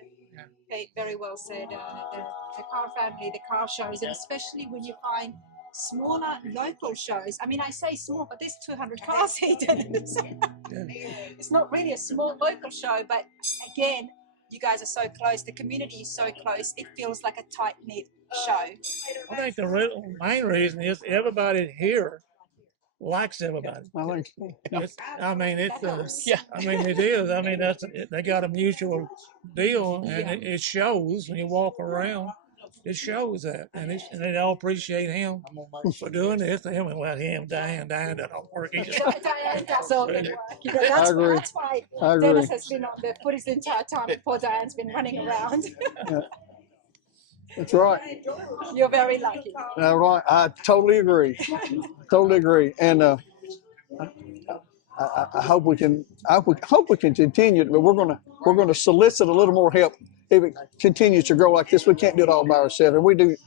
Pete, very well said. The car family, the car shows, and especially when you find smaller local shows. I mean, I say small, but there's 200 cars here. It's not really a small local show, but again, you guys are so close. The community is so close. It feels like a tight-knit show. I think the main reason is everybody here likes everybody. I mean, it is. I mean, they got a mutual deal, and it shows when you walk around. It shows that, and they all appreciate him for doing this. Him and Diane doesn't work either. Diane doesn't work. That's why Dennis has been on the foot the entire time. Poor Diane's been running around. Yeah. That's right. You're very lucky. All right. I totally agree. Totally agree. And I hope we can. I hope we can continue it, but we're gonna solicit a little more help if it continues to grow like this. We can't do it all by ourselves, and we do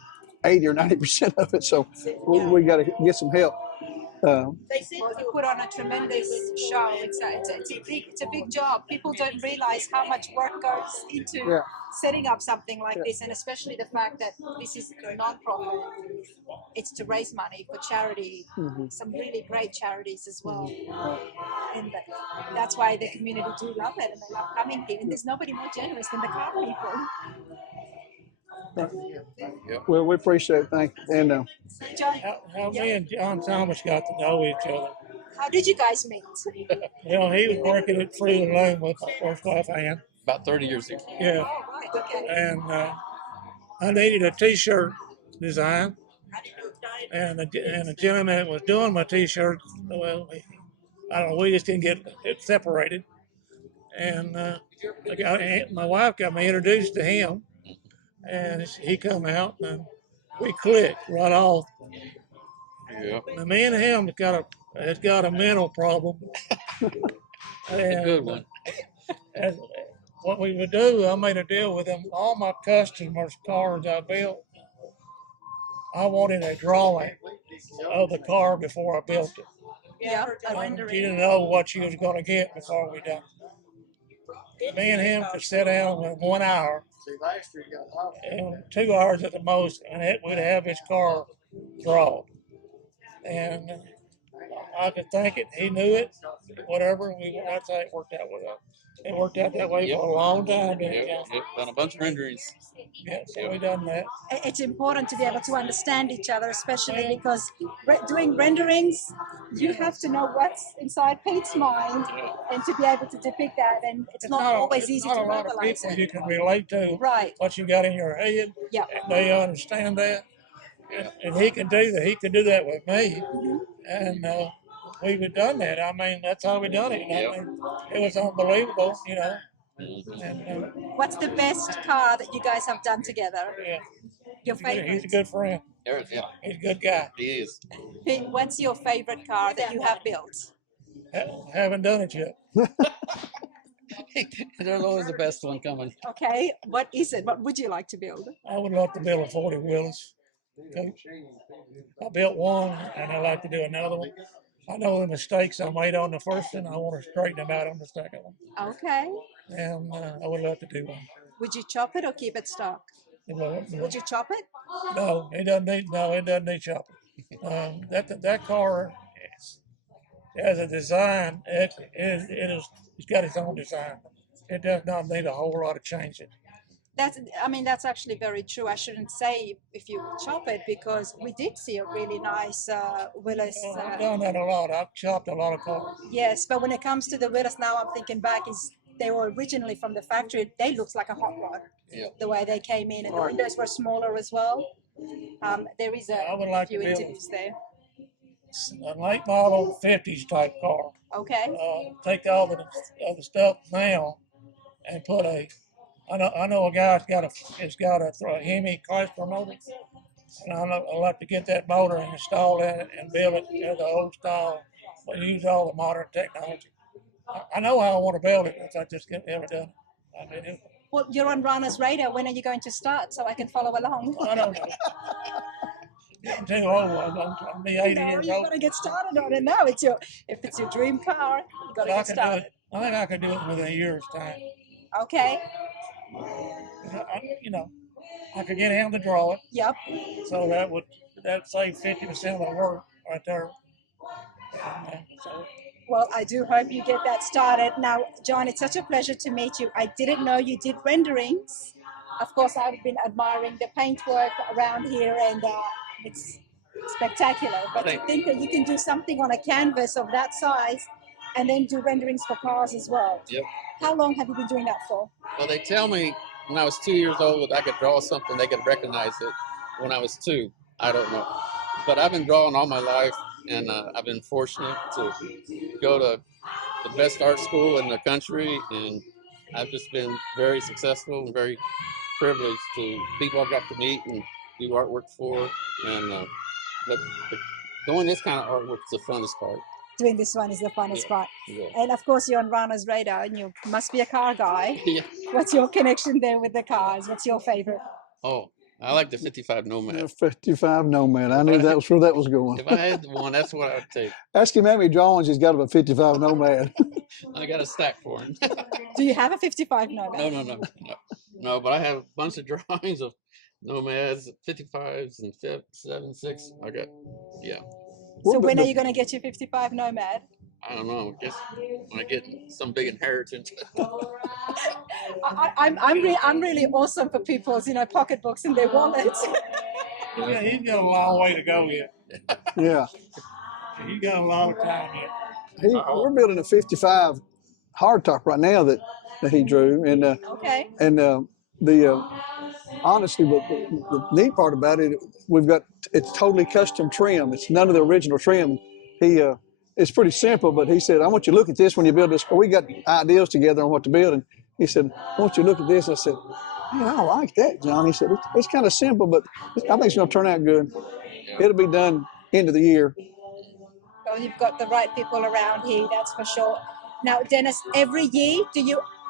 80 or 90% of it. So we got to get some help. You put on a tremendous show. It's a big job. People don't realize how much work goes into setting up something like this, and especially the fact that this is a non-profit. It's to raise money for charity, some really great charities as well. And that's why the community do love it, and they love coming here. And there's nobody more generous than the car people. Well, we appreciate it. Thank you. And how me and John Thomas got to know each other. How did you guys meet? He was working at Doolin Lake with my first wife, Ann. About 30 years ago. Yeah. Oh, right. Okay. And I needed a T-shirt design, and the gentleman that was doing my T-shirts, well, I don't know, we just didn't get it separated. And my wife got me introduced to him, and he come out, and we clicked right off. Yeah. Now, me and him has got a mental problem. A good one. And what we would do, I made a deal with him. All my customers' cars I built, I wanted a drawing of the car before I built it. Yeah, You didn't know what you was going to get before we done it. Me and him could sit down in 1 hour, and 2 hours at the most, and we'd have his car drawn. And I could think it, he knew it, whatever. That's how it worked out with us. It worked out that way for a long time. Done a bunch of renderings. Yeah, so we done that. It's important to be able to understand each other, especially because doing renderings, you have to know what's inside Pete's mind and to be able to depict that. And it's not always easy to verbalize it. Not a lot of people you can relate to what you got in your head. Yeah. And they understand that. And he can do that. He can do that with me. And we've done that. I mean, that's how we done it. I mean, it was unbelievable, you know. And What's the best car that you guys have done together? yeah, Your favorite? he's a good friend. Yeah, He's a good guy. he is. What's your favorite car that you have built? Haven't done it yet. There's always the best one coming. Okay, what is it? What would you like to build? I would love to build a 40 wheelers. I built one, and I'd like to do another one. I know the mistakes I made on the first one. I want to straighten them out on the second one. Okay. And I would love to do one. Would you chop it or keep it stock? Would you chop it? No, it doesn't need chopping. That car has a design. It's got its own design. It does not need a whole lot of changing. That's actually very true. I shouldn't say if you chop it, because we did see a really nice Willis. I've done that a lot. I've chopped a lot of cars. Yes, but when it comes to the Willis, now I'm thinking back, they were originally from the factory. They looked like a hot rod. Yeah. The way they came in, and the windows were smaller as well. There is I would like few to build interviews there. a late model 50s type car. Okay. Take all the stuff now and put I know a guy's got a Hemi Chrysler motor, and I'd like to get that motor and install it and build it as the old style, but use all the modern technology. I know how I want to build it, but I just haven't done it. Well, you're on Rana's radar. When are you going to start so I can follow along? I don't know. Getting too old. I'm be 80 years You've old. got to get started on it now. If it's your dream car, you've got to get started. I think I can do it within a year's time. Okay. I could get him to draw it. Yep. So that save 50% of the work right there. Well, I do hope you get that started. Now, John, it's such a pleasure to meet you. I didn't know you did renderings. Of course, I've been admiring the paintwork around here, and it's spectacular. But to think that you can do something on a canvas of that size and then do renderings for cars as well. Yep. How long have you been doing that for? Well, they tell me when I was 2 years old, I could draw something, they could recognize it. When I was 2, I don't know. But I've been drawing all my life, and I've been fortunate to go to the best art school in the country, and I've just been very successful and very privileged to people I've got to meet and do artwork for. And but doing this kind of artwork is the funnest part. Doing this one is the funnest part. Yeah. And of course, you're on Rana's radar, and you must be a car guy. Yeah. What's your connection there with the cars? What's your favorite? Oh, I like the 55 Nomad. The 55 Nomad. I knew that was where that was going. If I had one, that's what I would take. Ask him how many drawings he's got of a 55 Nomad. I got a stack for him. Do you have a 55 Nomad? No, but I have a bunch of drawings of Nomads, 55s and 76. I got, yeah. So when are you going to get your 55 Nomad? I don't know. I guess when I get some big inheritance. I'm really awesome for people's pocketbooks and their wallets. Yeah, he's got a long way to go yet. Yeah. He's got a lot of time yet. We're building a 55 hardtop right now that he drew, and okay. And honestly, the neat part about it, it's totally custom trim. It's none of the original trim. It's pretty simple, but he said, I want you to look at this when you build this. We got ideas together on what to build, and he said, I want you to look at this. I said, man, I like that, John. He said, it's kind of simple, but I think it's going to turn out good. It'll be done end of the year. Well, you've got the right people around here, that's for sure. Now, Dennis, every year, do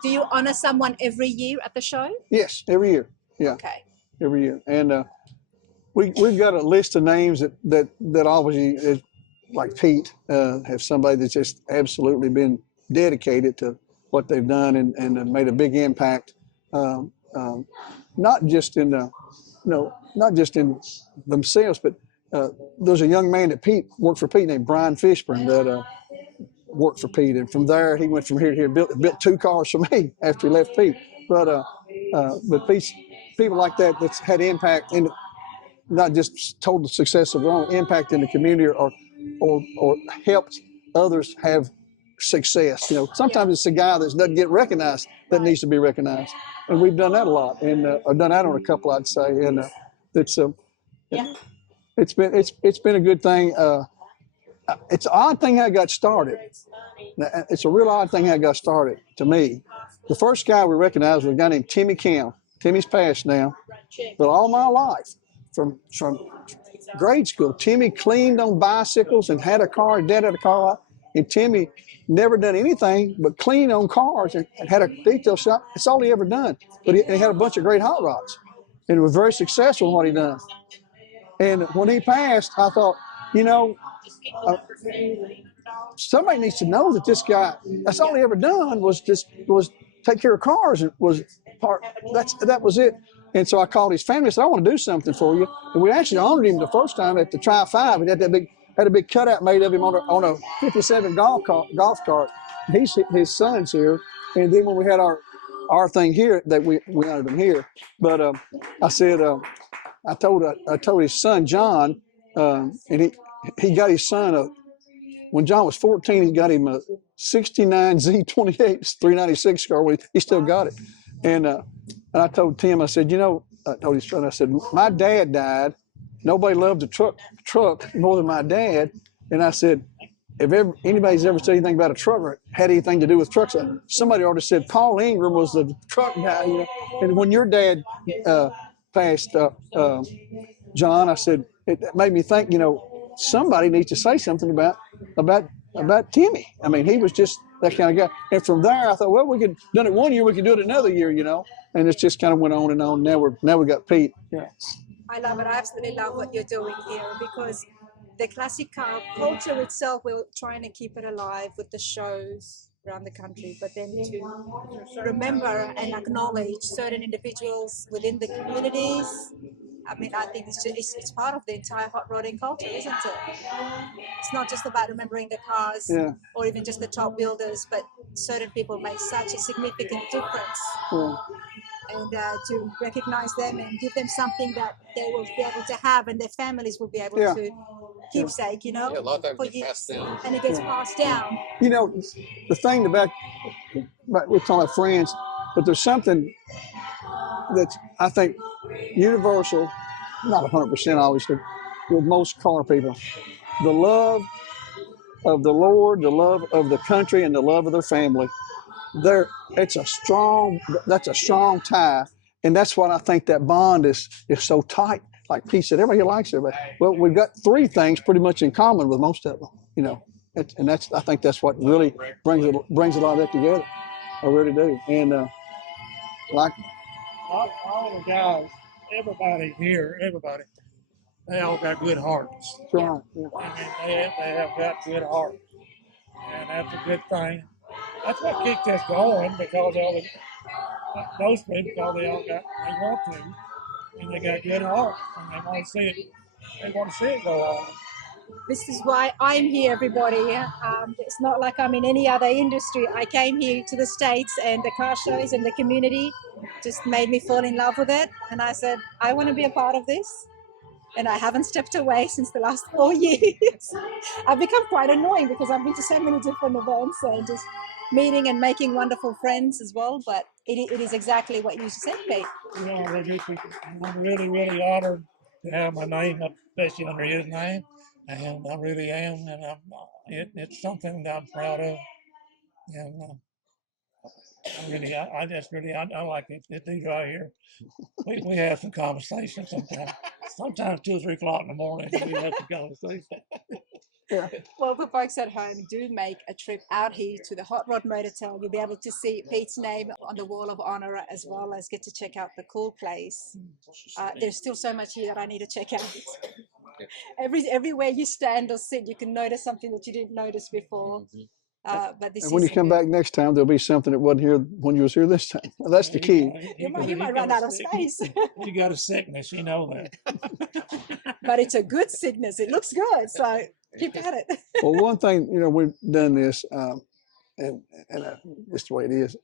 you honor someone every year at the show? Yes, every year. Yeah. Okay. Every year, and we've got a list of names that always, like Pete, have somebody that's just absolutely been dedicated to what they've done and made a big impact, not just in themselves, but there's a young man that Pete worked for Pete named Brian Fishburne that worked for Pete, and from there he went from here to here, built 2 cars for me after he left Pete. But people like that's had impact in not just total success of their own impact in the community or helped others have success. Sometimes it's a guy that doesn't get recognized that needs to be recognized, and we've done that a lot, and I've done that on a couple, I'd say, and it's been a good thing. it's an odd thing how it got started. It's a real odd thing how it got started to me. The first guy we recognized was a guy named Timmy Kim. Timmy's passed now, but all my life, from grade school, Timmy cleaned on bicycles and had a car. Dad had a car lot, and Timmy never done anything but clean on cars and had a detail shop. It's all he ever done. But he had a bunch of great hot rods, and it was very successful in what he done. And when he passed, I thought, you know, somebody needs to know that this guy, that's all he ever done was take care of cars. It was that was it. And so I called his family and said, I want to do something for you. And we actually honored him the first time at the Tri-5. He had a big cutout made of him on a 57 golf cart. His son's here. And then when we had our thing here, that we honored him here. But I said, I told his son John, and he got his son when John was 14, he got him a 69 Z28 396 car. He still got it. And I told Tim, I said, you know, I told his son, I said, my dad died. Nobody loved the truck more than my dad. And I said, if anybody's ever said anything about a truck or had anything to do with trucks, somebody already said Paul Ingram was the truck guy. You know? And when your dad passed, John, I said, it made me think, you know, somebody needs to say something about Timmy. I mean, he was just that kind of guy. And from there, I thought, well, we could done it one year, we could do it another year, you know. And it just kind of went on and on. Now we got Pete. Yeah. I love it. I absolutely love what you're doing here because the classic car culture itself, we're trying to keep it alive with the shows around the country, but then to remember and acknowledge certain individuals within the communities. I mean, I think it's part of the entire hot rodding culture, isn't it? It's not just about remembering the cars or even just the top builders, but certain people make such a significant difference. Yeah. And to recognize them and give them something that they will be able to have and their families will be able to keepsake, you know, Yeah, a lot of times for it years. passed down. And it gets passed down. You know, the thing about we're talking about friends, but there's something that's, I think, universal, not 100% obviously, with most car people. The love of the Lord, the love of the country, and the love of their family. That's a strong tie. And that's what I think that bond is so tight. Like Pete said, everybody likes everybody. Well, we've got three things pretty much in common with most of them, you know. I think that's what really brings a lot of that together. I really do. And like all the guys, everybody here, they all got good hearts. Right. Yeah. I mean, they have got good hearts, and that's a good thing. That's what keeps us going because mostly because they want to, and they got good hearts, and they want to see it. They want to see it go on. This is why I'm here, everybody. It's not like I'm in any other industry. I came here to the States and the car shows and the community just made me fall in love with it. And I said, I want to be a part of this. And I haven't stepped away since the last 4 years. I've become quite annoying because I've been to so many different events and just meeting and making wonderful friends as well. But it is exactly what you said, Pete. You know, I'm really, really honored to have my name up, especially under his name. And I really am, and it's something that I'm proud of. And I like it. This dude right here. We have some conversations sometimes. Sometimes 2 or 3 o'clock in the morning, we have some conversations. Well, for folks at home, do make a trip out here to the Hotrod Motortel. You'll be able to see Pete's name on the wall of honor, as well as get to check out the cool place. There's still so much here that I need to check out. Everywhere you stand or sit, you can notice something that you didn't notice before. But this and when you come back next time, there'll be something that wasn't here when you was here this time. Well, that's the key. You might run out of space. You got a sickness, you know that. But it's a good sickness. It looks good, so keep at it. Well, one thing, you know, we've done this, and it's the way it is.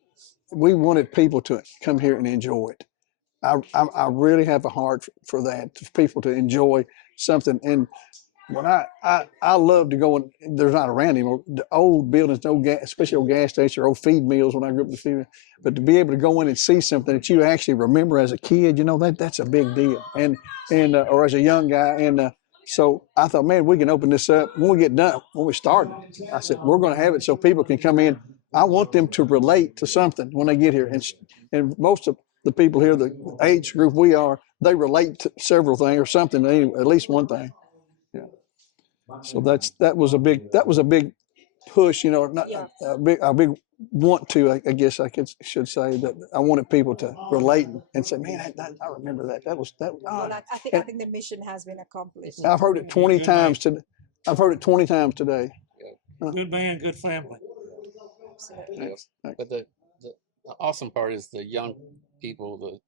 We wanted people to come here and enjoy it. I really have a heart for that, for people to enjoy something. And when I love to go, and there's not around anymore, the old buildings, especially old gas stations or old feed mills when I grew up in the feed mill. But to be able to go in and see something that you actually remember as a kid, you know, that's a big deal. And or as a young guy, and So I thought, man, we can open this up when we get done. When we started, I said, we're going to have it so people can come in. I want them to relate to something when they get here. And most of the people here, the age group we are, they relate to several things or something, at least one thing. Yeah. So that was a big push, you know, not a big want to, I guess I should say, that I wanted people to relate and say, man, I remember that. That was. Well, I think the mission has been accomplished. I've heard it 20 times today. I've heard it 20 times today. Good man, good family. Absolutely. But the awesome part is the young people, the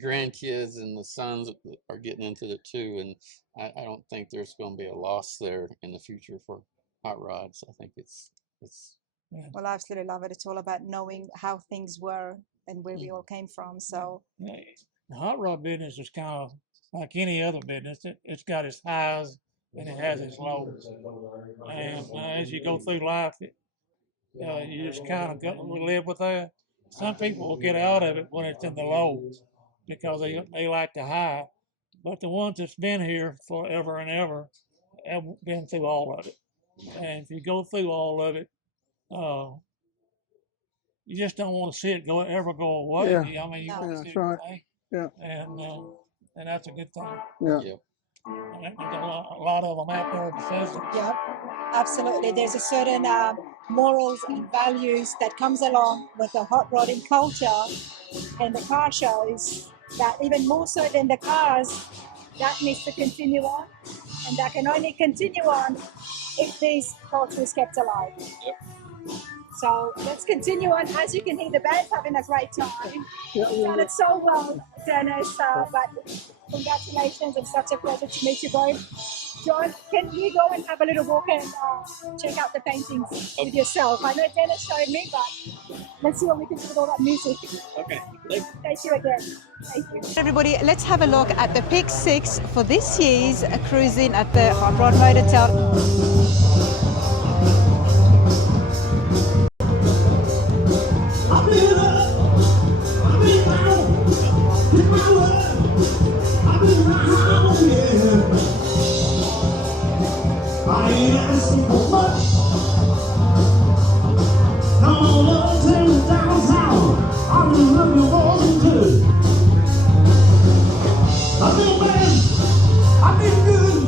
grandkids and the sons are getting into it too. And I don't think there's going to be a loss there in the future for hot rods. I think it's. Well, I absolutely love it. It's all about knowing how things were and where we all came from. So The hot rod business is kind of like any other business. It's got its highs and it has its lows. And as you go through life, you just kind of live with that. Some people will get out of it when it's in the lows because they like the high. But the ones that's been here forever and ever have been through all of it. And if you go through all of it, you just don't want to see it ever go away. Yeah. I mean, you want to see That's right. it Yeah. and that's a good thing. Yeah. And there's a lot of them out there that says it. yeah, absolutely. There's a certain morals and values that comes along with the hot rodding culture and the car shows that even more so than the cars, that needs to continue on. And that can only continue on if these culture is kept alive. Yep. So let's continue on. As you can hear, the band's having a great time. You sounded so well, Dennis, but congratulations. It's such a pleasure to meet you both. John, can we go and have a little walk and check out the paintings with yourself? I know Dennis showed me, but let's see what we can do with all that music. Okay. Thank you again. Thank you. Everybody, let's have a look at the Pick 6 for this year's cruising at the Hotrod Motortel. I ain't asking for much. Come on, love, take me downtown. I'm just looking for some good. I've been bad, I've been good.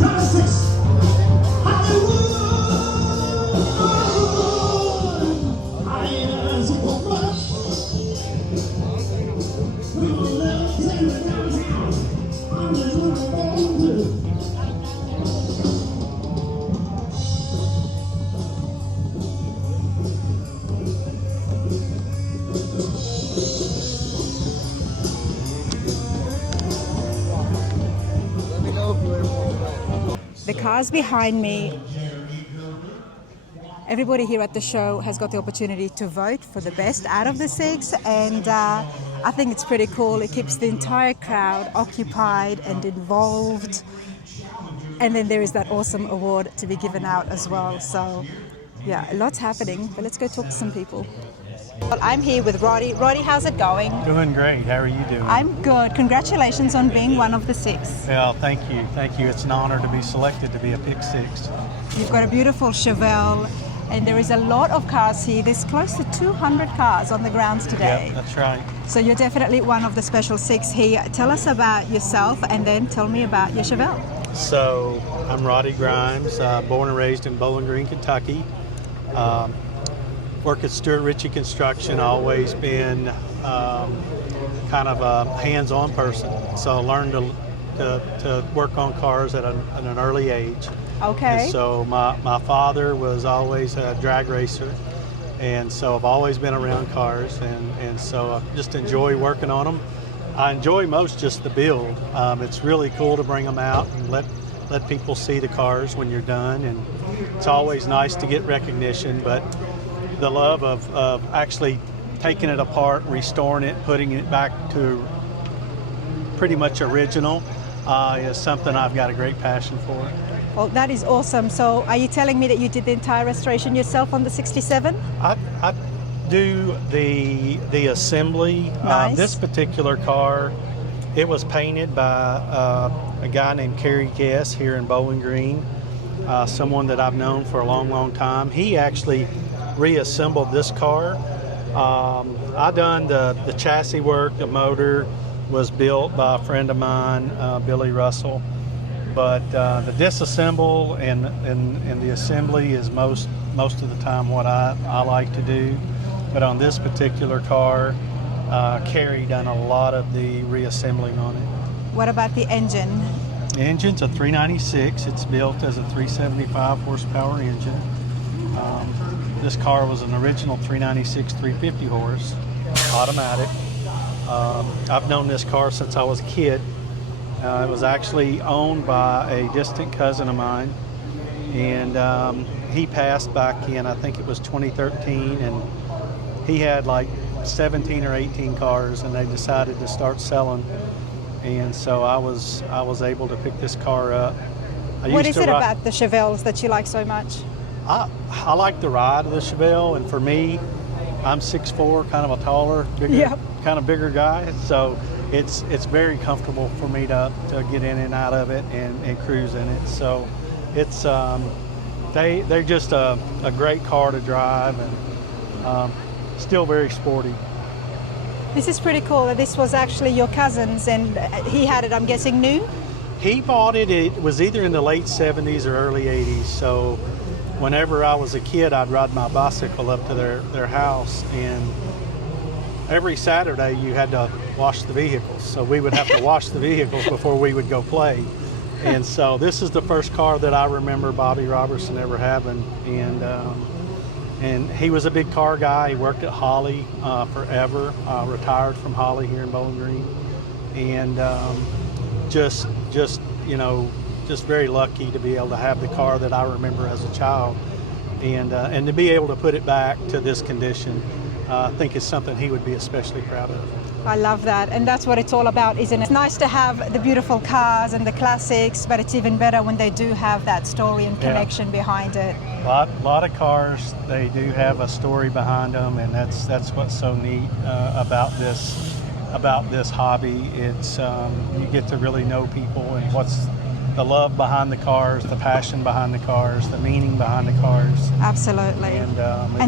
Got a 6 Hollywood. I ain't asking for much. Come on, love, take me downtown. I'm just looking for some good. The cars behind me, everybody here at the show has got the opportunity to vote for the best out of the 6, and I think it's pretty cool. It keeps the entire crowd occupied and involved, and then there is that awesome award to be given out as well. So yeah, a lot's happening, but let's go talk to some people. Well, I'm here with Roddy. Roddy, how's it going? Doing great. How are you doing? I'm good. Congratulations on being one of the 6. Well, thank you. Thank you. It's an honor to be selected to be a Pick 6. You've got a beautiful Chevelle, and there is a lot of cars here. There's close to 200 cars on the grounds today. Yep, that's right. So you're definitely one of the special 6 here. Tell us about yourself, and then tell me about your Chevelle. So, I'm Roddy Grimes, born and raised in Bowling Green, Kentucky. Work at Stuart Ritchie Construction, always been kind of a hands-on person. So I learned to work on cars at an early age. Okay. And so my father was always a drag racer, and so I've always been around cars, and so I just enjoy working on them. I enjoy most just the build. It's really cool to bring them out and let people see the cars when you're done, and it's always nice to get recognition, but the love of actually taking it apart, restoring it, putting it back to pretty much original is something I've got a great passion for. Well, that is awesome. So are you telling me that you did the entire restoration yourself on the 67? I do the assembly. Nice. This particular car It was painted by a guy named Kerry Guess here in Bowling Green, someone that I've known for a long, long time. He actually reassembled this car. I done the chassis work. The motor was built by a friend of mine, Billy Russell. But the disassemble and the assembly is most of the time what I like to do. But on this particular car, Kerry done a lot of the reassembling on it. What about the engine? The engine's a 396. It's built as a 375 horsepower engine. This car was an original 396 350 horse, automatic. I've known this car since I was a kid. It was actually owned by a distant cousin of mine, and he passed back in, I think it was 2013, and he had like 17 or 18 cars, and they decided to start selling, and so I was able to pick this car up. What is it about the Chevelles that you like so much? I like the ride of the Chevelle, and for me, I'm 6'4", kind of a taller, bigger, kind of bigger guy, so it's very comfortable for me to get in and out of it and cruise in it. So it's they're just a great car to drive, and still very sporty. This is pretty cool. This was actually your cousin's, and he had it, I'm guessing, new? He bought it. It was either in the late 70s or early 80s. So whenever I was a kid, I'd ride my bicycle up to their house, and every Saturday you had to wash the vehicles. So we would have to wash the vehicles before we would go play. And so this is the first car that I remember Bobby Robertson ever having. And he was a big car guy. He worked at Holley forever, retired from Holley here in Bowling Green. And just very lucky to be able to have the car that I remember as a child, and to be able to put it back to this condition, I think is something he would be especially proud of. I love that, and that's what it's all about, isn't it? It's nice to have the beautiful cars and the classics, but it's even better when they do have that story and connection behind it. A lot of cars, they do have a story behind them, and that's what's so neat about this hobby. It's you get to really know people and what's the love behind the cars, the passion behind the cars, the meaning behind the cars. Absolutely. And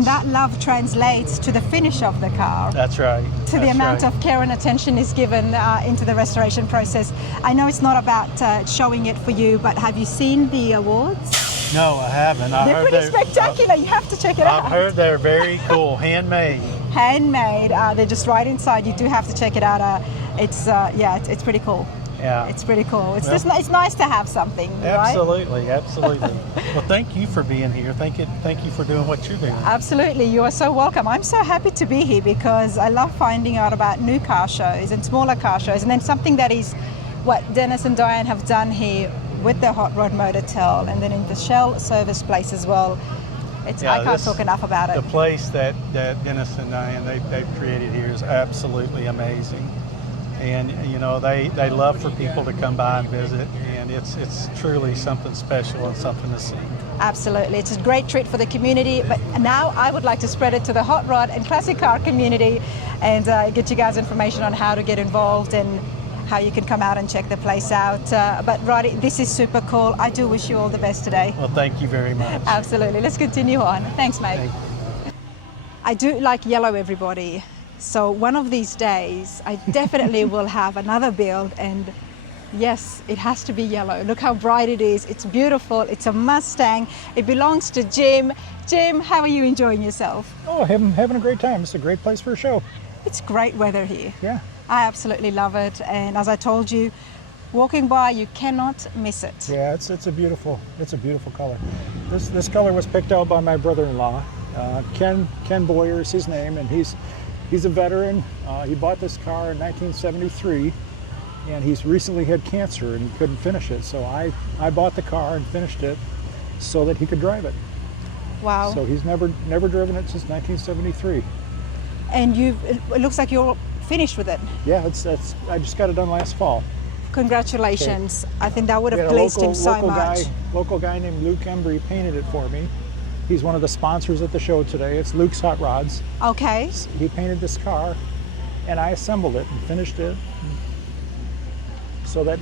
that love translates to the finish of the car. That's right. To the amount of care and attention is given into the restoration process. I know it's not about showing it for you, but have you seen the awards? No, I haven't. They're pretty spectacular. You have to check it out. I've heard they're very cool. Handmade. Handmade. They're just right inside. You do have to check it out. It's pretty cool. Yeah. It's pretty cool. It's it's nice to have something, absolutely, right? Absolutely. Well, thank you for being here. Thank you for doing what you're doing. Absolutely. You are so welcome. I'm so happy to be here because I love finding out about new car shows and smaller car shows, and then something that is what Dennis and Diane have done here with the Hotrod Motortel, and then in the Shell service place as well. I can't talk enough about it. The place that Dennis and Diane they've created here is absolutely amazing. And they love for people to come by and visit, and it's truly something special and something to see. Absolutely, it's a great treat for the community, but now I would like to spread it to the hot rod and classic car community, and get you guys information on how to get involved and how you can come out and check the place out. But Roddy, this is super cool. I do wish you all the best today. Well, thank you very much. Absolutely. Let's continue on. Thanks, mate. I do like yellow, everybody. So one of these days, I definitely will have another build, and yes, it has to be yellow. Look how bright it is. It's beautiful. It's a Mustang. It belongs to Jim. Jim, how are you enjoying yourself? Oh, having a great time. It's a great place for a show. It's great weather here. Yeah. I absolutely love it. And as I told you, walking by, you cannot miss it. Yeah, it's a beautiful color. This color was picked out by my brother-in-law. Ken Boyer is his name, and he's a veteran. He bought this car in 1973, and he's recently had cancer and he couldn't finish it. So I bought the car and finished it so that he could drive it. Wow. So he's never driven it since 1973. And it looks like you're finished with it. Yeah, I just got it done last fall. Congratulations. Okay. I think that would have pleased him so much. Local guy named Luke Embry painted it for me. He's one of the sponsors at the show today. It's Luke's Hot Rods. Okay. He painted this car, and I assembled it and finished it. so that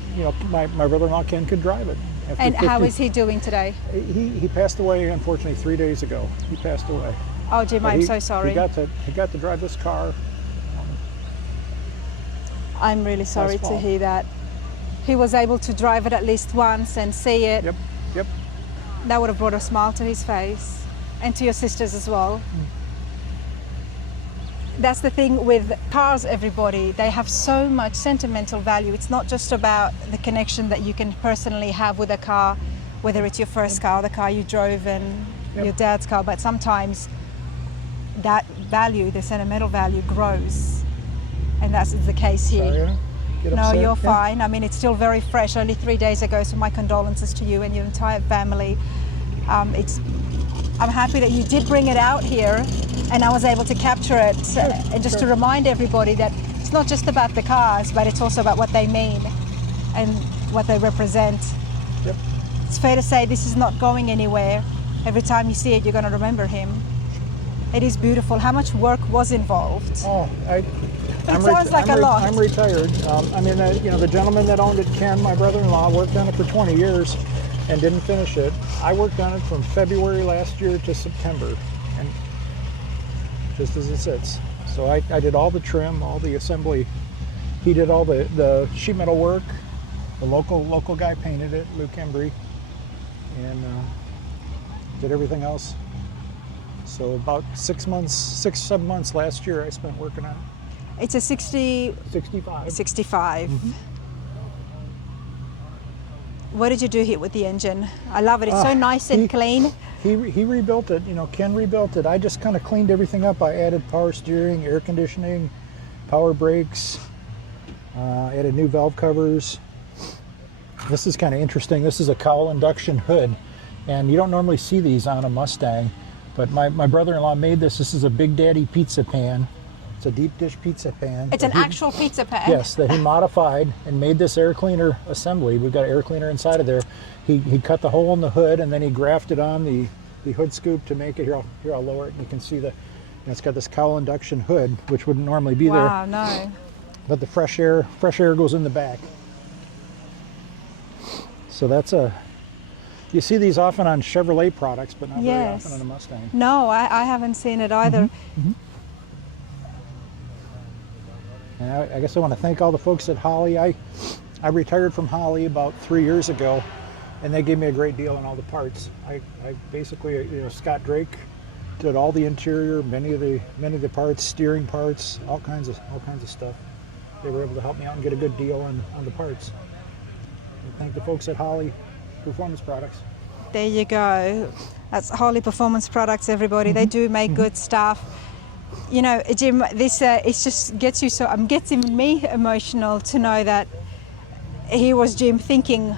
my brother-in-law Ken could drive it. After And how 50 is he doing today? He passed away, unfortunately, 3 days ago. He passed away. Oh, Jim, But I'm so sorry. He got to drive this car. I'm really sorry to hear that. He was able to drive it at least once and see it. Yep. That would have brought a smile to his face and to your sisters as well. That's the thing with cars, everybody. They have so much sentimental value. It's not just about the connection that you can personally have with a car, whether it's your first car, the car you drove, and your dad's car, but sometimes that value, the sentimental value, grows. And that's the case here. Sorry, get No, upset. you're Yeah. fine. I mean, it's still very fresh, only 3 days ago, so my condolences to you and your entire family. I'm happy that you did bring it out here and I was able to capture it. And just to remind everybody that it's not just about the cars, but it's also about what they mean and what they represent. Yep. It's fair to say this is not going anywhere. Every time you see it, you're going to remember him. It is beautiful. How much work was involved? Oh, It sounds like a lot. I'm retired. I mean, the gentleman that owned it, Ken, my brother-in-law, worked on it for 20 years and didn't finish it. I worked on it from February last year to September, and just as it sits. So I did all the trim, all the assembly. He did all the sheet metal work. The local guy painted it, Luke Embry, and did everything else. So about 6-7 months last year I spent working on it. It's a 65. 65. What did you do here with the engine? I love it. It's so nice and clean. He rebuilt it. Ken rebuilt it. I just kind of cleaned everything up. I added power steering, air conditioning, power brakes, added new valve covers. This is kind of interesting. This is a cowl induction hood, and you don't normally see these on a Mustang, but my brother-in-law made this. This is a Big Daddy pizza pan. It's a deep dish pizza pan. It's an actual pizza pan? Yes, that he modified and made this air cleaner assembly. We've got an air cleaner inside of there. He cut the hole in the hood and then he grafted on the hood scoop to make it. Here I'll lower it and you can see it's got this cowl induction hood, which wouldn't normally be there. Wow, no. But the fresh air goes in the back. So that's you see these often on Chevrolet products, but not very often on a Mustang. No, I haven't seen it either. And I guess I want to thank all the folks at Holley. I retired from Holley about 3 years ago, and they gave me a great deal on all the parts. I basically, Scott Drake did all the interior, many of the parts, steering parts, all kinds of stuff. They were able to help me out and get a good deal on the parts. And thank the folks at Holley Performance Products. There you go. That's Holley Performance Products, everybody. They do make good stuff. Jim, this it just gets you getting me emotional to know that here was Jim thinking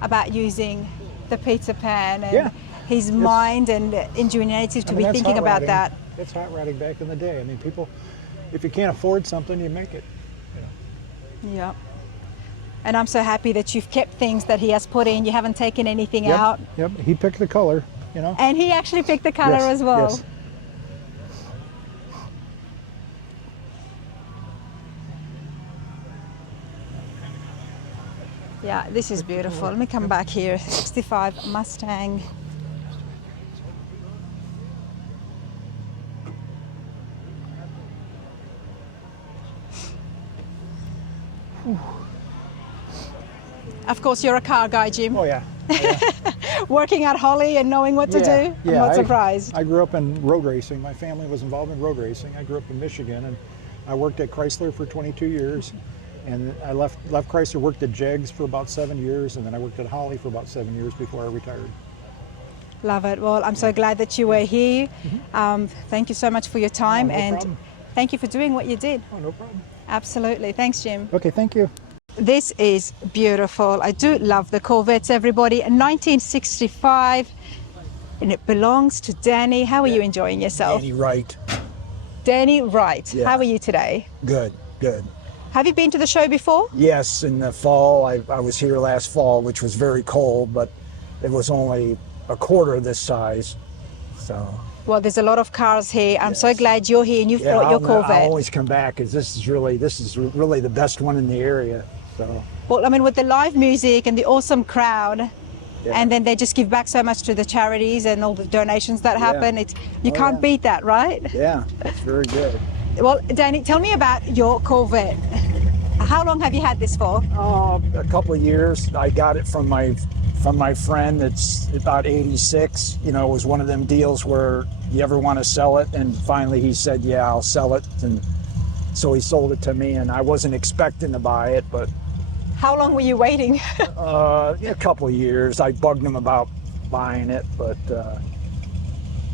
about using the pizza pan and his mind and ingenuity to be thinking about that. That's hot rodding back in the day. I mean, people, if you can't afford something, you make it. Yeah. And I'm so happy that you've kept things that he has put in. You haven't taken anything out. Yep. He picked the color. And he actually picked the color as well. Yes. Yeah, this is beautiful. Let me come back here. 65 Mustang. Of course, you're a car guy, Jim. Oh, yeah. Working at Holley and knowing what to do? I'm not surprised. I grew up in road racing. My family was involved in road racing. I grew up in Michigan, and I worked at Chrysler for 22 years. And I left Chrysler, worked at Jegs for about 7 years, and then I worked at Holley for about 7 years before I retired. Love it. Well, I'm so glad that you were here. Thank you so much for your time, no problem. Thank you for doing what you did. Oh, no problem. Absolutely. Thanks, Jim. Okay, thank you. This is beautiful. I do love the Corvettes, everybody. 1965, and it belongs to Danny. How are you enjoying yourself? Danny Wright. Danny Wright. Yeah. How are you today? Good. Have you been to the show before? Yes, in the fall. I was here last fall, which was very cold, but it was only a quarter of this size. So. Well, there's a lot of cars here. I'm so glad you're here and you've brought your Corvette. I always come back because this is really the best one in the area. So. Well, I mean, with the live music and the awesome crowd, and then they just give back so much to the charities and all the donations that happen. You can't beat that, right? Yeah, it's very good. Well, Danny, tell me about your Corvette. How long have you had this for? A couple of years. I got it from my friend. It's about 86. You know, it was one of them deals where you ever want to sell it, and finally he said, yeah, I'll sell it. And so he sold it to me, and I wasn't expecting to buy it, but how long were you waiting? A couple of years. I bugged him about buying it, but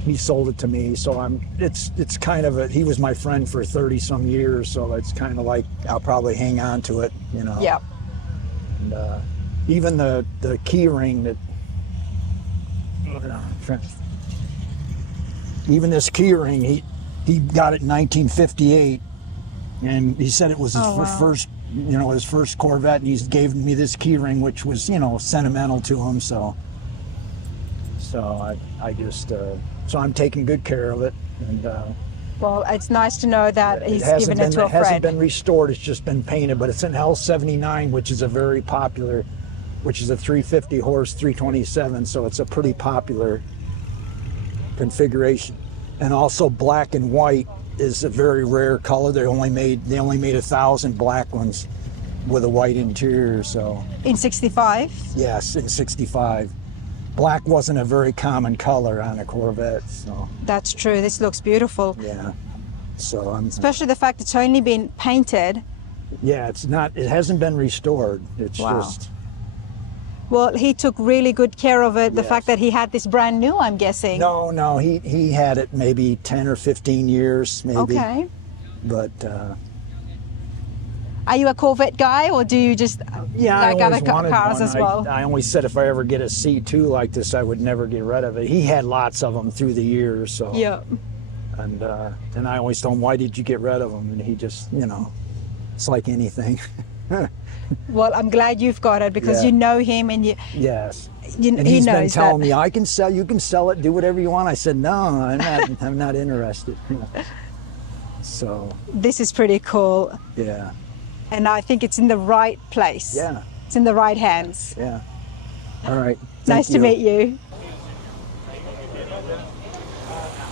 he sold it to me. So it's kind of he was my friend for 30 some years. So it's kind of like, I'll probably hang on to it, you know? Yeah. And even the key ring that, even this key ring, he got it in 1958, and he said it was his first, you know, his first Corvette, and he's gave me this key ring, which was, you know, sentimental to him. So I just so I'm taking good care of it, and well, it's nice to know that he's given it to a friend. It hasn't been restored, it's just been painted, but it's an L79, which is a very popular, which is a 350 horse 327, so it's a pretty popular configuration. And also black and white is a very rare color. They only made 1,000 black ones with a white interior. So in 65? Yes, in 65. Black wasn't a very common color on a Corvette. So that's true. This looks beautiful. Yeah. So especially the fact it's only been painted. Yeah, it hasn't been restored. It's just. Well, he took really good care of it. The fact that he had this brand new, I'm guessing. No, he had it maybe 10 or 15 years, maybe. Okay. But are you a Corvette guy, or do you just like other cars as well? I always said if I ever get a C2 like this, I would never get rid of it. He had lots of them through the years, so. Yeah. And I always told him, why did you get rid of them? And he just, you know, it's like anything. Well, I'm glad you've got it because you know him and you. Yes. And he's been telling me, you can sell it, do whatever you want. I said, no, I'm not interested. So. This is pretty cool. Yeah. And I think it's in the right place. Yeah. It's in the right hands. Yeah. All right. Nice to meet you.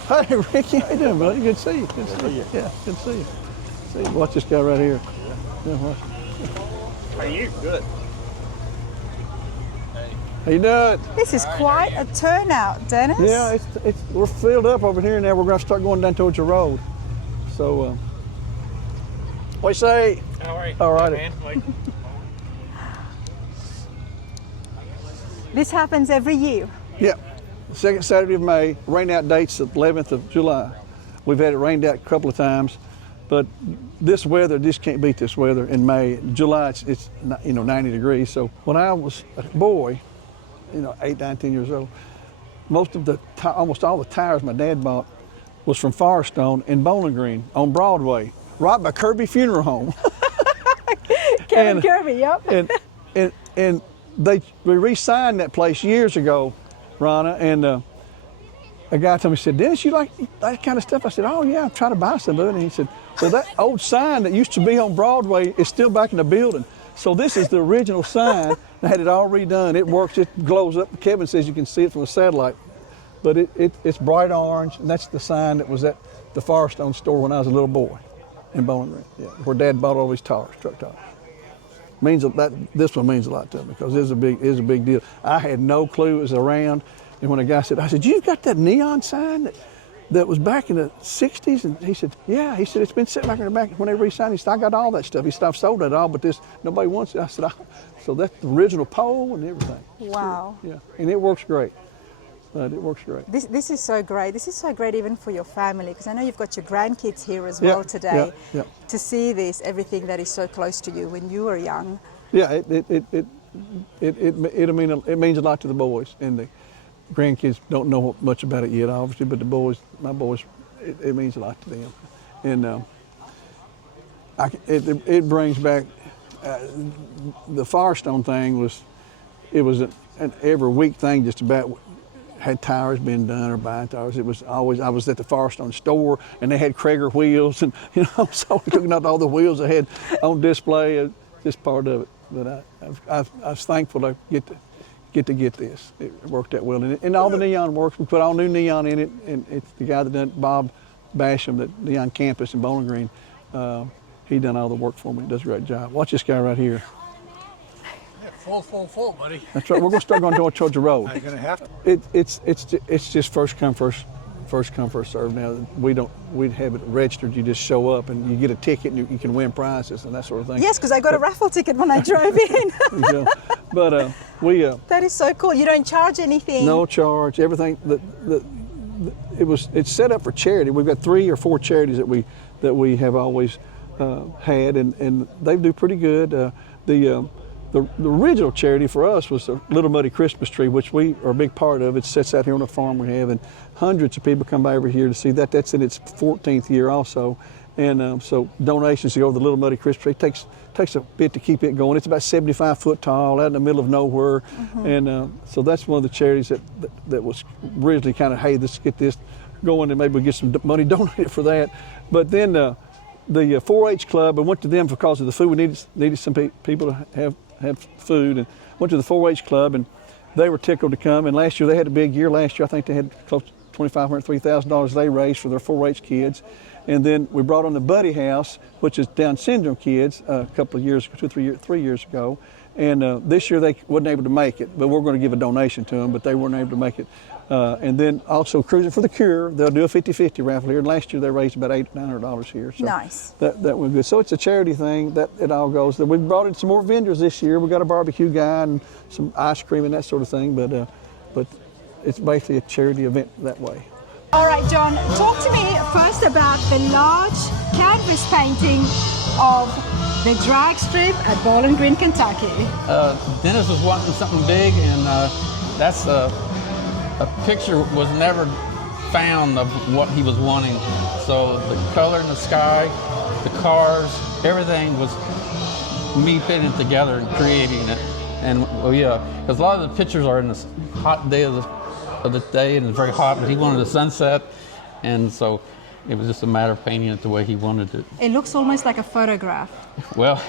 Hi, Ricky. How you doing, buddy? Good to see you. Good to see you. Yeah, good to see you. See, watch this guy right here. Yeah, watch. How are you? Good. How you doing? This is quite a turnout, Dennis. Yeah, we're filled up over here now. We're going to start going down towards the road. So, what you say? All right. All right. This happens every year. Yeah. Second Saturday of May. Rain out date's the 11th of July. We've had it rained out a couple of times, but this weather just can't beat this weather in May. July, it's 90 degrees. So when I was a boy, 8, 9, 10 years old, almost all the tires my dad bought was from Firestone in Bowling Green on Broadway, right by Kirby Funeral Home. Kevin Kirby, yep. and we re-signed that place years ago, Ronna, and a guy told me, he said, Dennis, you like that kind of stuff? I said, oh yeah, I'm trying to buy some of it. And he said, well, that old sign that used to be on Broadway is still back in the building. So this is the original sign. I had it all redone. It works, it glows up. Kevin says you can see it from a satellite. But it's bright orange, and that's the sign that was at the Firestone store when I was a little boy in Bowling Green, where Dad bought all these truck tires. This one means a lot to me because it's a big deal. I had no clue it was around, and when a guy said, you've got that neon sign that was back in the 60s? And he said, yeah. He said, it's been sitting back in the back. When they re-signed, he said, I got all that stuff. He said, I've sold it all, but nobody wants it. I said, so that's the original pole and everything. Wow. Yeah, and it works great. It works great. This is so great. This is so great even for your family, because I know you've got your grandkids here as well today. Yeah. To see everything that is so close to you when you were young. Yeah, it means a lot to the boys, and the grandkids don't know much about it yet, obviously, but my boys, it means a lot to them, and it brings back the Firestone thing was an every week thing, just about. Had tires being done or buying tires. It was always, I was at the Firestone store and they had Krager wheels, and so looking at all the wheels they had on display, just part of it. I was thankful to get this. It worked out well, and all the neon works. We put all new neon in it, and it's the guy that done it, Bob Basham, that Neon Campus in Bowling Green. He done all the work for me. He does a great job. Watch this guy right here. Yeah, full, buddy. That's right. We're gonna start going towards the road. You're gonna have to. It's just first come first serve. Now we'd have it registered. You just show up and you get a ticket and you can win prizes and that sort of thing. Yes, because I got a raffle ticket when I drove in. But we. That is so cool. You don't charge anything. No charge. Everything. It's set up for charity. We've got 3 or 4 charities that we have always had, and they do pretty good. The original charity for us was the Little Muddy Christmas Tree, which we are a big part of. It sits out here on the farm we have, and hundreds of people come by every year to see that. That's in its 14th year also. And so donations to go to the Little Muddy Christmas Tree takes a bit to keep it going. It's about 75 foot tall, out in the middle of nowhere. Mm-hmm. And so that's one of the charities that was originally kind of, hey, let's get this going and maybe we'll get some money donated for that. But then the 4-H club, I went to them because of the food. We needed some people to have food, and went to the 4-H club, and they were tickled to come. And last year they had a big year. Last year I think they had close to $2,500, $3,000 they raised for their 4-H kids. And then we brought on the Buddy House, which is Down syndrome kids, a couple of years, 3 years ago. And this year they wasn't able to make it, but we're going to give a donation to them, but they weren't able to make it. And then also Cruising for the Cure, they'll do a 50-50 raffle here. And last year they raised about $900 here. So nice. That went good. So it's a charity thing that it all goes. We brought in some more vendors this year. We got a barbecue guy and some ice cream and that sort of thing. But it's basically a charity event that way. All right, John, talk to me first about the large canvas painting of the drag strip at Bowling Green, Kentucky. Dennis was wanting something big, and that's a picture was never found of what he was wanting. So the color in the sky, the cars, everything was me putting it together and creating it. And because a lot of the pictures are in this hot day of the day, and it's very hot, but he wanted a sunset, and so it was just a matter of painting it the way he wanted it. It looks almost like a photograph. Well,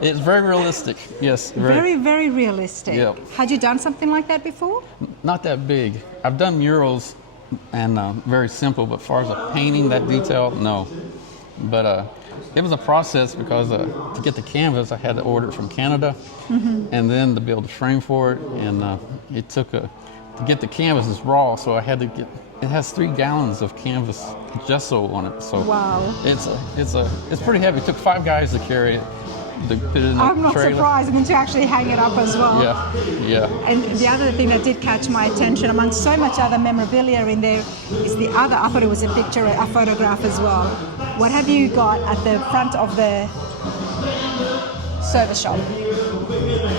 it's very realistic, yes. Very, very realistic. Yep. Had you done something like that before? Not that big. I've done murals, and very simple, but as far as a painting that detail, no. But it was a process because to get the canvas, I had to order it from Canada, and then to build a frame for it, and it took to get the canvas is raw, so I had to get. It has 3 gallons of canvas gesso on it, so wow. It's pretty heavy. It took 5 guys to carry it. To put it in the I'm not trailer. surprised. I mean, to actually hang it up as well. Yeah. And the other thing that did catch my attention, among so much other memorabilia in there, is the other. I thought it was a picture, a photograph as well. What have you got at the front of the service shop?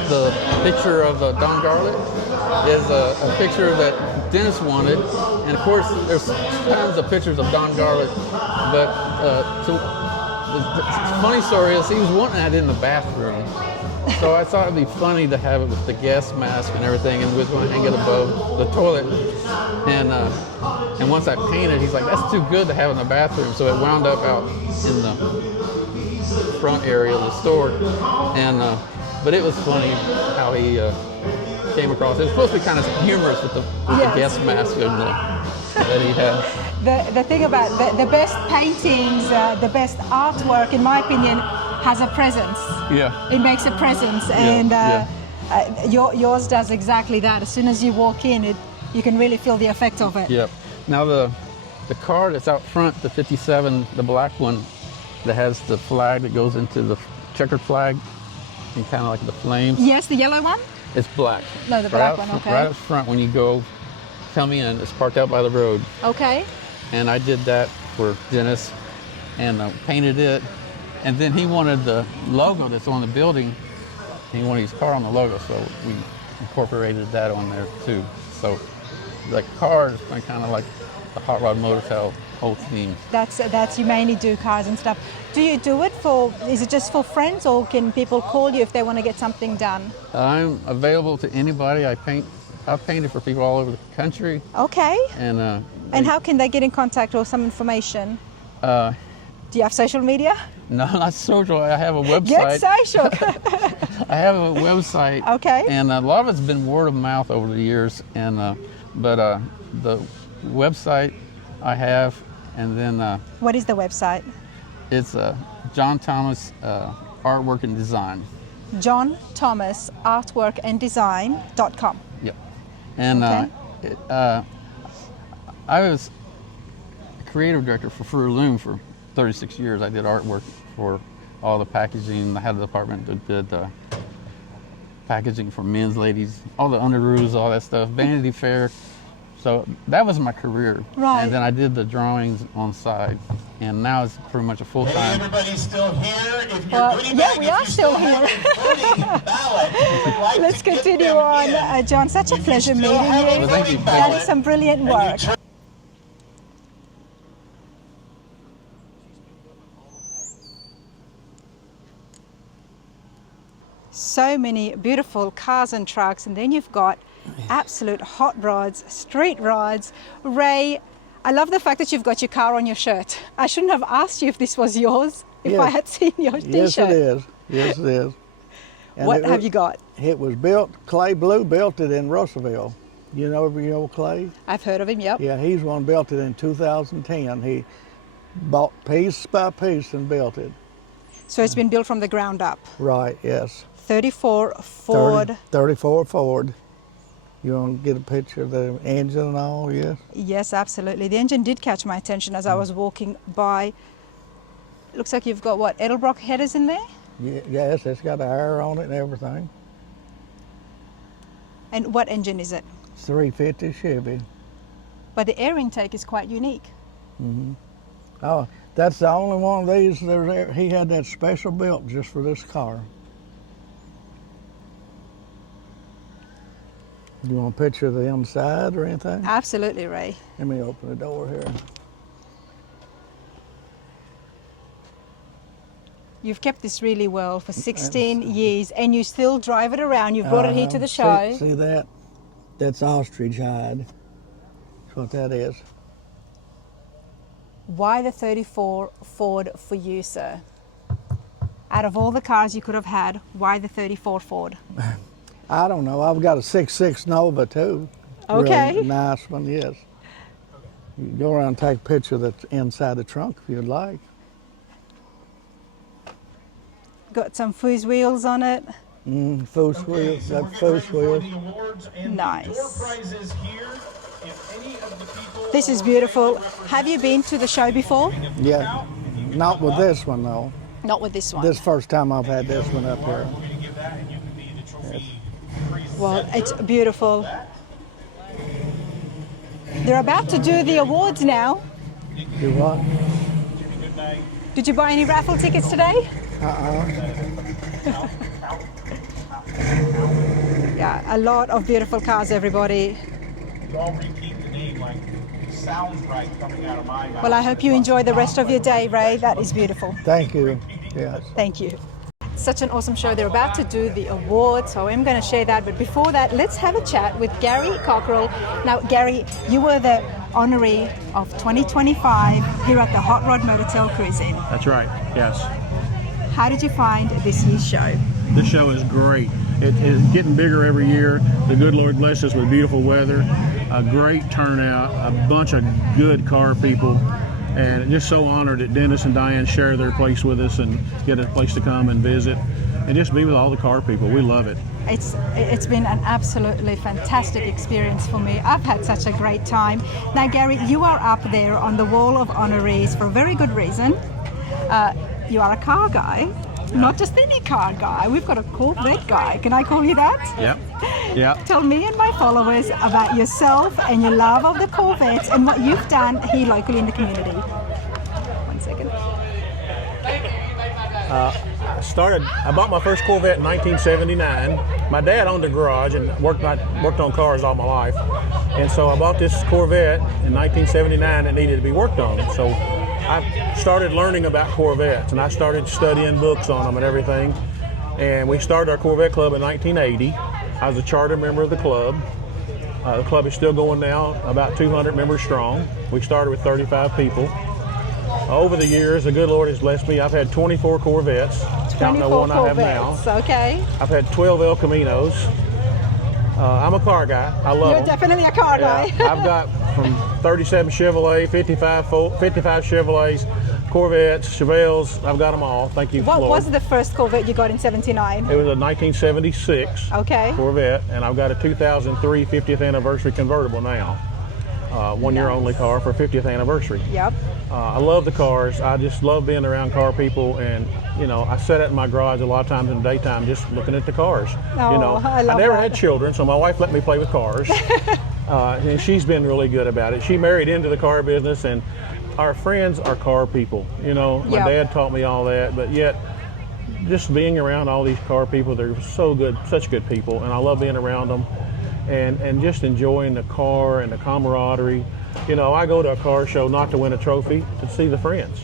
The picture of Don Garlic is a picture that Dennis wanted, and of course there's tons of pictures of Don Garlic, but the funny story is he was wanting that in the bathroom, so I thought it'd be funny to have it with the gas mask and everything, and we was going to hang it above the toilet, and once I painted, he's like, that's too good to have in the bathroom, so it wound up out in the front area of the store, and but it was funny how he came across. It was supposed to be kind of humorous with the gas mask that he had. The thing about the best paintings, the best artwork, in my opinion, has a presence. Yeah. It makes a presence, and yours does exactly that. As soon as you walk in, you can really feel the effect of it. Yep. Now the car that's out front, the 57, the black one, that has the flag that goes into the checkered flag, and kind of like the flames. Yes, the yellow one? It's black. No, the black one, okay. Right up front when you come in, it's parked out by the road. Okay. And I did that for Dennis and painted it. And then he wanted the logo that's on the building. He wanted his car on the logo, so we incorporated that on there too. So the car is kind of like the Hotrod Motortel whole theme. That's you mainly do cars and stuff. Do you do it is it just for friends, or can people call you if they want to get something done? I'm available to anybody. I've painted for people all over the country. Okay. And how can they get in contact or some information? Do you have social media? No, not social. I have a website. Get social. I have a website. Okay. And a lot of it's been word of mouth over the years. And but the website I have, and then What is the website? it's John Thomas Artwork and Design. John Thomas Artwork and Design.com. Yep. And I was a creative director for Fruit Loom for 36 years. I did artwork for all the packaging. I had a department that did packaging for men's, ladies, all the underoos, all that stuff, Vanity Fair. So that was my career. Right. And then I did the drawings on side. And now it's pretty much a full-time. Everybody's still here. If you're Well, yeah, we are still here. Let's continue on. John, such a pleasure meeting you. Well, thank you. That is some brilliant work. So many beautiful cars and trucks, and then you've got absolute hot rods, street rods. Ray, I love the fact that you've got your car on your shirt. I shouldn't have asked you if this was yours, if I had seen your t-shirt. Yes, it is. Yes, it is. And What have you got? It was built, Clay Blue built it in Russellville. You know Clay? I've heard of him, yep. Yeah, he's the one built it in 2010. He bought piece by piece and built it. So it's been built from the ground up. Right, yes. 34 Ford. 34 Ford. You want to get a picture of the engine and all, yes? Yes, absolutely. The engine did catch my attention as I was walking by. Looks like you've got what, Edelbrock headers in there? Yes, it's got air on it and everything. And what engine is it? It's 350 Chevy. But the air intake is quite unique. Mm-hmm. Oh, that's the only one of these. He had that special built just for this car. You want a picture of the inside or anything? Absolutely, Ray. Let me open the door here. You've kept this really well for 16 years, and you still drive it around. You've brought it here to the show. See that? That's ostrich hide. That's what that is. Why the 34 Ford for you, sir? Out of all the cars you could have had, why the 34 Ford? I don't know. I've got a 66 Nova too. Okay. Really nice one, yes. You can go around and take a picture that's inside the trunk if you'd like. Got some fooze wheels on it. Foose wheels. That foose wheels. Nice. This is beautiful. Have you been to the show before? Yeah. Not with this one though. Not with this one. This first time I've had this one up here. Yes. Well, it's beautiful. They're about to do the awards now. Do what? Did you buy any raffle tickets today? Yeah, a lot of beautiful cars, everybody. Don't repeat the name like sounds right coming out of my mouth. Well, I hope you enjoy the rest of your day, Ray. That is beautiful. Thank you. Yes. Thank you. Such an awesome show. They're about to do the awards, so I'm going to share that. But before that, let's have a chat with Gary Cockrell. Now, Gary, you were the honoree of 2025 here at the Hotrod Motortel Cruise. That's right, yes. How did you find this year's show? This show is great. It is getting bigger every year. The good Lord blessed us with beautiful weather, a great turnout, a bunch of good car people, and just so honored that Dennis and Diane share their place with us and get a place to come and visit and just be with all the car people. We love it. It's been an absolutely fantastic experience for me. I've had such a great time. Now, Gary, you are up there on the wall of honorees for a very good reason. You are a car guy, not just any car guy. We've got a Corvette guy. Can I call you that? Yep. Yep. Tell me and my followers about yourself and your love of the Corvettes and what you've done here locally in the community. 1 second. I bought my first Corvette in 1979. My dad owned a garage and worked on cars all my life. And so I bought this Corvette in 1979 that needed to be worked on. So I started learning about Corvettes and I started studying books on them and everything. And we started our Corvette Club in 1980. I was a charter member of the club. The club is still going now, about 200 members strong. We started with 35 people. Over the years, the good Lord has blessed me. I've had 24 Corvettes, counting the 24 one I have now. Corvettes, okay. I've had 12 El Caminos. I'm a car guy. I love You're them. definitely a car guy. I've got from 37 Chevrolet, 55 Chevrolets, Corvettes, Chevelles. I've got them all. Thank you, What Lord. was the first Corvette you got in '79? It was a 1976 Okay. Corvette, and I've got a 2003 50th anniversary convertible now. 1 year only car for 50th anniversary. Yep. I love the cars. I just love being around car people, and you know, I sit out in my garage a lot of times in the daytime just looking at the cars. Oh, you know, I love never that. had children, so my wife let me play with cars, and she's been really good about it. She married into the car business, and our friends are car people. You know, my Yep. dad taught me all that, but yet just being around all these car people, they're so good, such good people, and I love being around them. And just enjoying the car and the camaraderie. You know, I go to a car show not to win a trophy, to see the friends.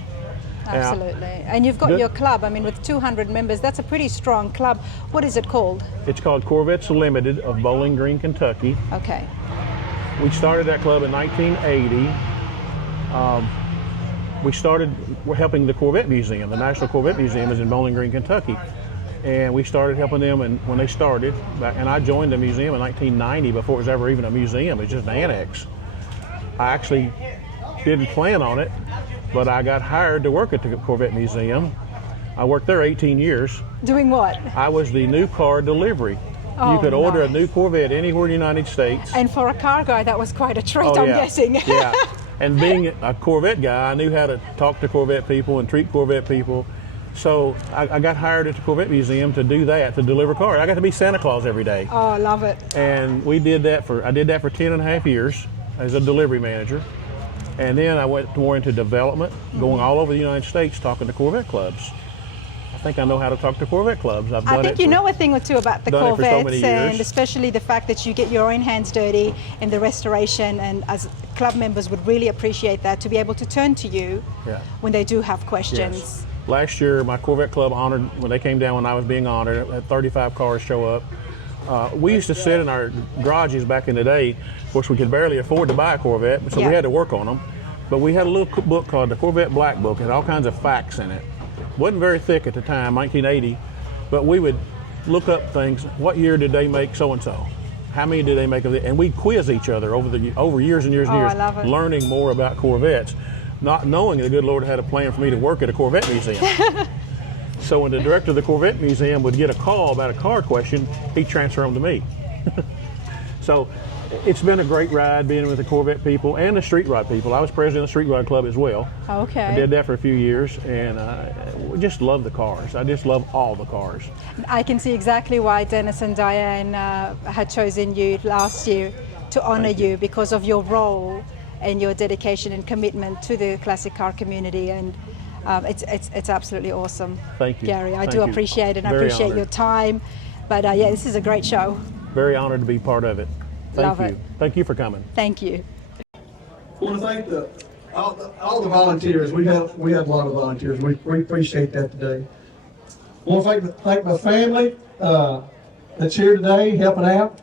Absolutely. And you've got your club. I mean, with 200 members, that's a pretty strong club. What is it called? It's called Corvettes Limited of Bowling Green, Kentucky. Okay. We started that club in 1980. We started helping the Corvette Museum. The National Corvette Museum is in Bowling Green, Kentucky. And we started helping them, and when they started, and I joined the museum in 1990 before it was ever even a museum. It was just an annex. I actually didn't plan on it, but I got hired to work at the Corvette Museum. I worked there 18 years. Doing what? I was the new car delivery. Oh, you could order nice. a new Corvette anywhere in the United States. And for a car guy, that was quite a treat, Oh, I'm yeah. guessing. Yeah. And being a Corvette guy, I knew how to talk to Corvette people and treat Corvette people. So I got hired at the Corvette Museum to do that, to deliver cars. I got to be Santa Claus every day. Oh, I love it. And I did that for 10 and a half years as a delivery manager. And then I went more into development, going all over the United States talking to Corvette clubs. I think I know how to talk to Corvette clubs. I've done I think it you for- know a thing or two about the done it for so Corvettes, many years. and especially the fact that you get your own hands dirty in the restoration, and as club members would really appreciate that, to be able to turn to you Yeah. when they do have questions. Yes. Last year, my Corvette club honored, when they came down when I was being honored, had 35 cars show up. We used to sit in our garages back in the day. Of course, we could barely afford to buy a Corvette, so Yeah. we had to work on them. But we had a little book called the Corvette Black Book. It had all kinds of facts in it. Wasn't very thick at the time, 1980, but we would look up things. What year did they make so-and-so? How many did they make of it? And we'd quiz each other over years and years and Oh, years, I love it. learning more about Corvettes, not knowing the good Lord had a plan for me to work at a Corvette museum. So when the director of the Corvette Museum would get a call about a car question, he'd transfer them to me. So it's been a great ride being with the Corvette people and the street rod people. I was president of the Street Rod Club as well. Okay. I did that for a few years, and we just love the cars. I just love all the cars. I can see exactly why Dennis and Diane had chosen you last year to honor you because of your role and your dedication and commitment to the classic car community, and it's absolutely awesome. Thank you. Gary. I Thank do you. appreciate it. I Very appreciate honored. your time. But yeah, this is a great show. Very honored to be part of it. Thank Love you. it. Thank you for coming. Thank you. I want to thank all the volunteers. We had a lot of volunteers. We appreciate that today. I want to thank my family that's here today helping out.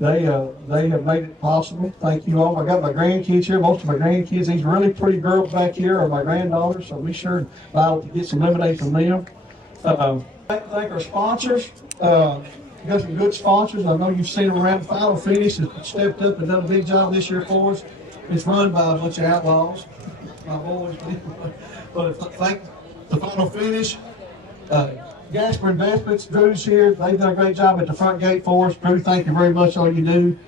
They have made it possible. Thank you all. I got my grandkids here. Most of my grandkids. These really pretty girls back here are my granddaughters. So be sure and buy to get some lemonade from them. Thank our sponsors. We got some good sponsors. I know you've seen them around. Final Finish has stepped up and done a big job this year for us. It's run by a bunch of outlaws, my boys. But thank the Final Finish. Gasper Investments, Drew's here. They've done a great job at the front gate for us. Drew, thank you very much all you do.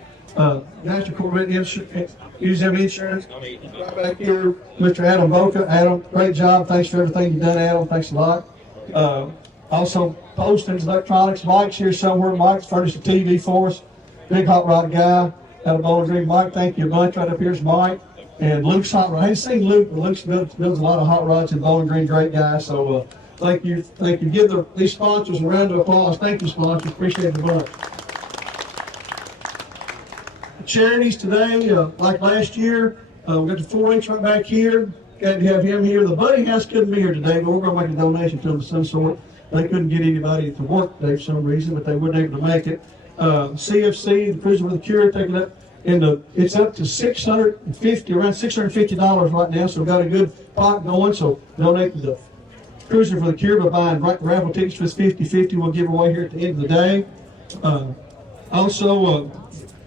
National Corvette Museum Insurance. Right back here, Mr. Adam Boca. Adam, great job. Thanks for everything you've done, Adam. Thanks a lot. Also, Postings Electronics. Mike's here somewhere. Mike's furnished a TV for us. Big hot rod guy out of Bowling Green. Mike, thank you a bunch. Right up here's Mike. And Luke's hot rod. I haven't seen Luke, but Luke's builds a lot of hot rods in Bowling Green. Great guy. So thank you. Thank you. Give these sponsors a round of applause. Thank you, sponsors. Appreciate it a bunch. Charities today, like last year, we got the 4-H right back here. Glad to have him here. The Buddy House couldn't be here today, but we're going to make a donation to them of some sort. They couldn't get anybody to work today for some reason, but they weren't able to make it. CFC, the Prison with a Cure, taking up And it's up to $650, around $650 right now. So we've got a good pot going. So donate to the Cruiser for the Cure by buying raffle tickets for this 50/50 we'll give away here at the end of the day. Also,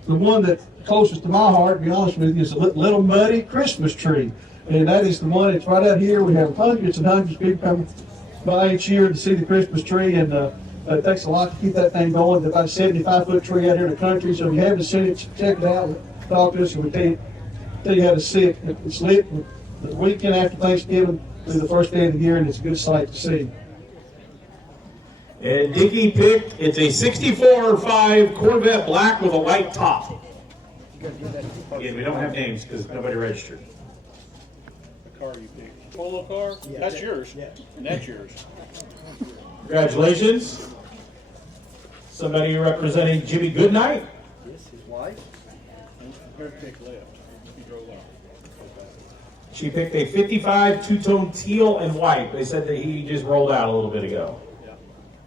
the one that's closest to my heart, to be honest with you, is a little muddy Christmas tree. And that is the one that's right out here. We have hundreds and hundreds of people come by each year to see the Christmas tree. And it takes a lot to keep that thing going. It's about a 75-foot tree out here in the country. So if you haven't seen it, check it out. Talk to us and we'll tell you how to see it. It's lit the weekend after Thanksgiving through the first day of the year, and it's a good sight to see. And Dickie picked, it's a 64.5 Corvette black with a white top. Again, we don't have names because nobody registered. The car you picked. Polo car? Yeah. That's yours. Yeah. And that's yours. Congratulations. Somebody representing Jimmy Goodnight. Yes, his wife. And her pick left. He drove off. She picked a 55 two-tone teal and white. They said that he just rolled out a little bit ago.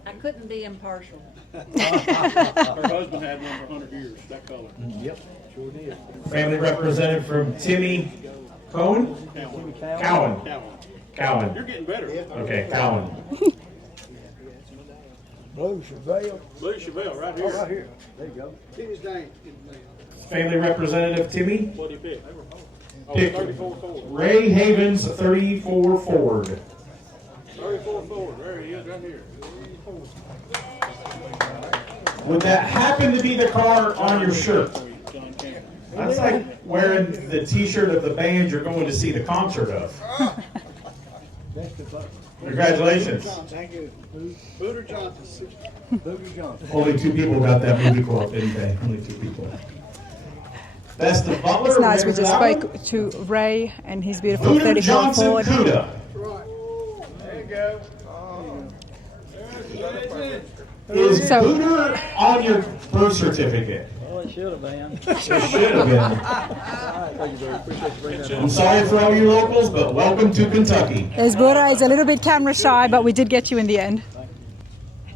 I couldn't be impartial. Her husband had one for 100 years, that color. Yep, sure did. Family represented from Timmy Cohen? Cowan. You're getting better. Okay, Cowan. Blue Chevelle. Blue Chevelle, right here. Oh, right here. There you go. Dennis and Diane. Family representative Timmy? What do you pick? Oh, Pick 34 Ford. Ray Havens, 34 Ford. 34 Ford, there he is, right here. Would that happen to be the car on your shirt? That's like wearing the t-shirt of the band you're going to see the concert of. Congratulations. Thank you. Booter Johnson. Booter Johnson. Only 2 people got that movie quote, didn't they? Only 2 people. Best of Butler. It's nice. We just spoke to Ray and his beautiful 34 Ford. Cuda. There you go. Is Booter on your birth certificate? Well, it should have been. It should have been. I'm sorry for all you locals, but welcome to Kentucky. His Buddha is a little bit camera shy, but we did get you in the end.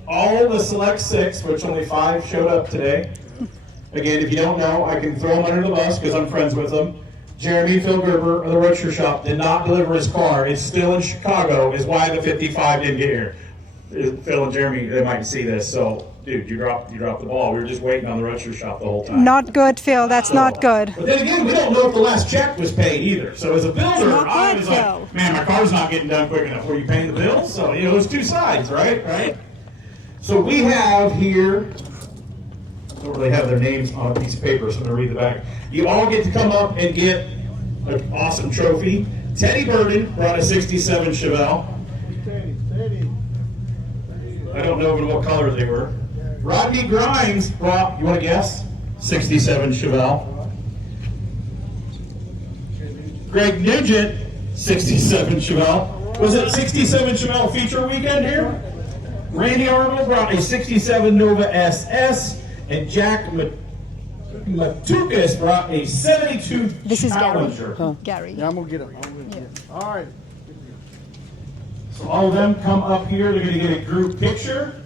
All the select 6, which only 5 showed up today. Again, if you don't know, I can throw them under the bus because I'm friends with them. Jeremy Phil Gerber of the Roadster Shop did not deliver his car. It's still in Chicago, is why the 55 didn't get here. Phil and Jeremy, they might see this, so dude, you dropped the ball. We were just waiting on the Roadster Shop the whole time. Not good, Phil. That's not good. But then again, we don't know if the last check was paid either. So as a builder, I was like, man, my car's not getting done quick enough. Were you paying the bills? So, there's 2 sides, right? So we have here, I don't really have their names on a piece of paper, so I'm going to read the back. You all get to come up and get an awesome trophy. Teddy Burden brought a 67 Chevelle. I don't know what color they were. Rodney Grimes brought, you want to guess? 67 Chevelle. Greg Nugent, 67 Chevelle. Was it 67 Chevelle feature weekend here? Randy Arnold brought a 67 Nova SS, and Jack Matukas brought a 72 This is Challenger. Gary. Yeah, I'm going to get him. All right. So all of them come up here. They're going to get a group picture.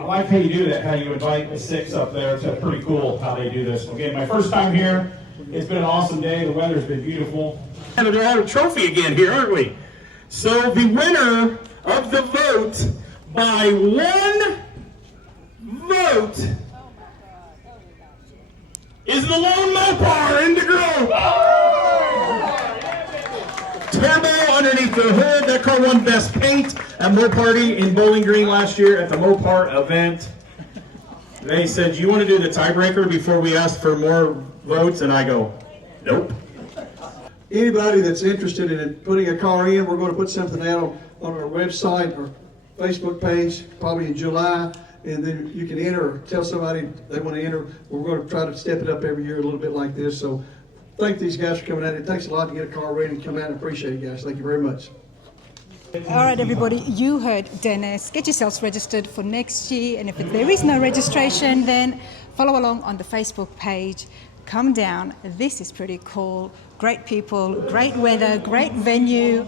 I like how you do that, how you invite the 6 up there. It's pretty cool how they do this. Again, my first time here. It's been an awesome day. The weather's been beautiful. And we're going to have a trophy again here, aren't we? So the winner of the vote by 1 vote is the Lone Mopar in the Grove. Turbo underneath the hood. That car won Best Paint at Moparty in Bowling Green last year at the Mopar event. They said, do you want to do the tiebreaker before we ask for more votes? And I go, nope. Anybody that's interested in putting a car in, we're going to put something out on our website or Facebook page, probably in July, and then you can enter or tell somebody they want to enter. We're going to try to step it up every year a little bit like this. So thank these guys for coming out. It takes a lot to get a car ready and come out and appreciate it, guys. Thank you very much. All right, everybody, you heard Dennis. Get yourselves registered for next year, and if there is no registration, then follow along on the Facebook page. Come down. This is pretty cool. Great people, great weather, great venue.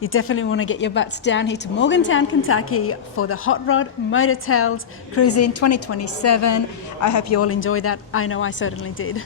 You definitely want to get your butts down here to Morgantown, Kentucky for the Hotrod Motortel Cruise in 2027. I hope you all enjoyed that. I know I certainly did.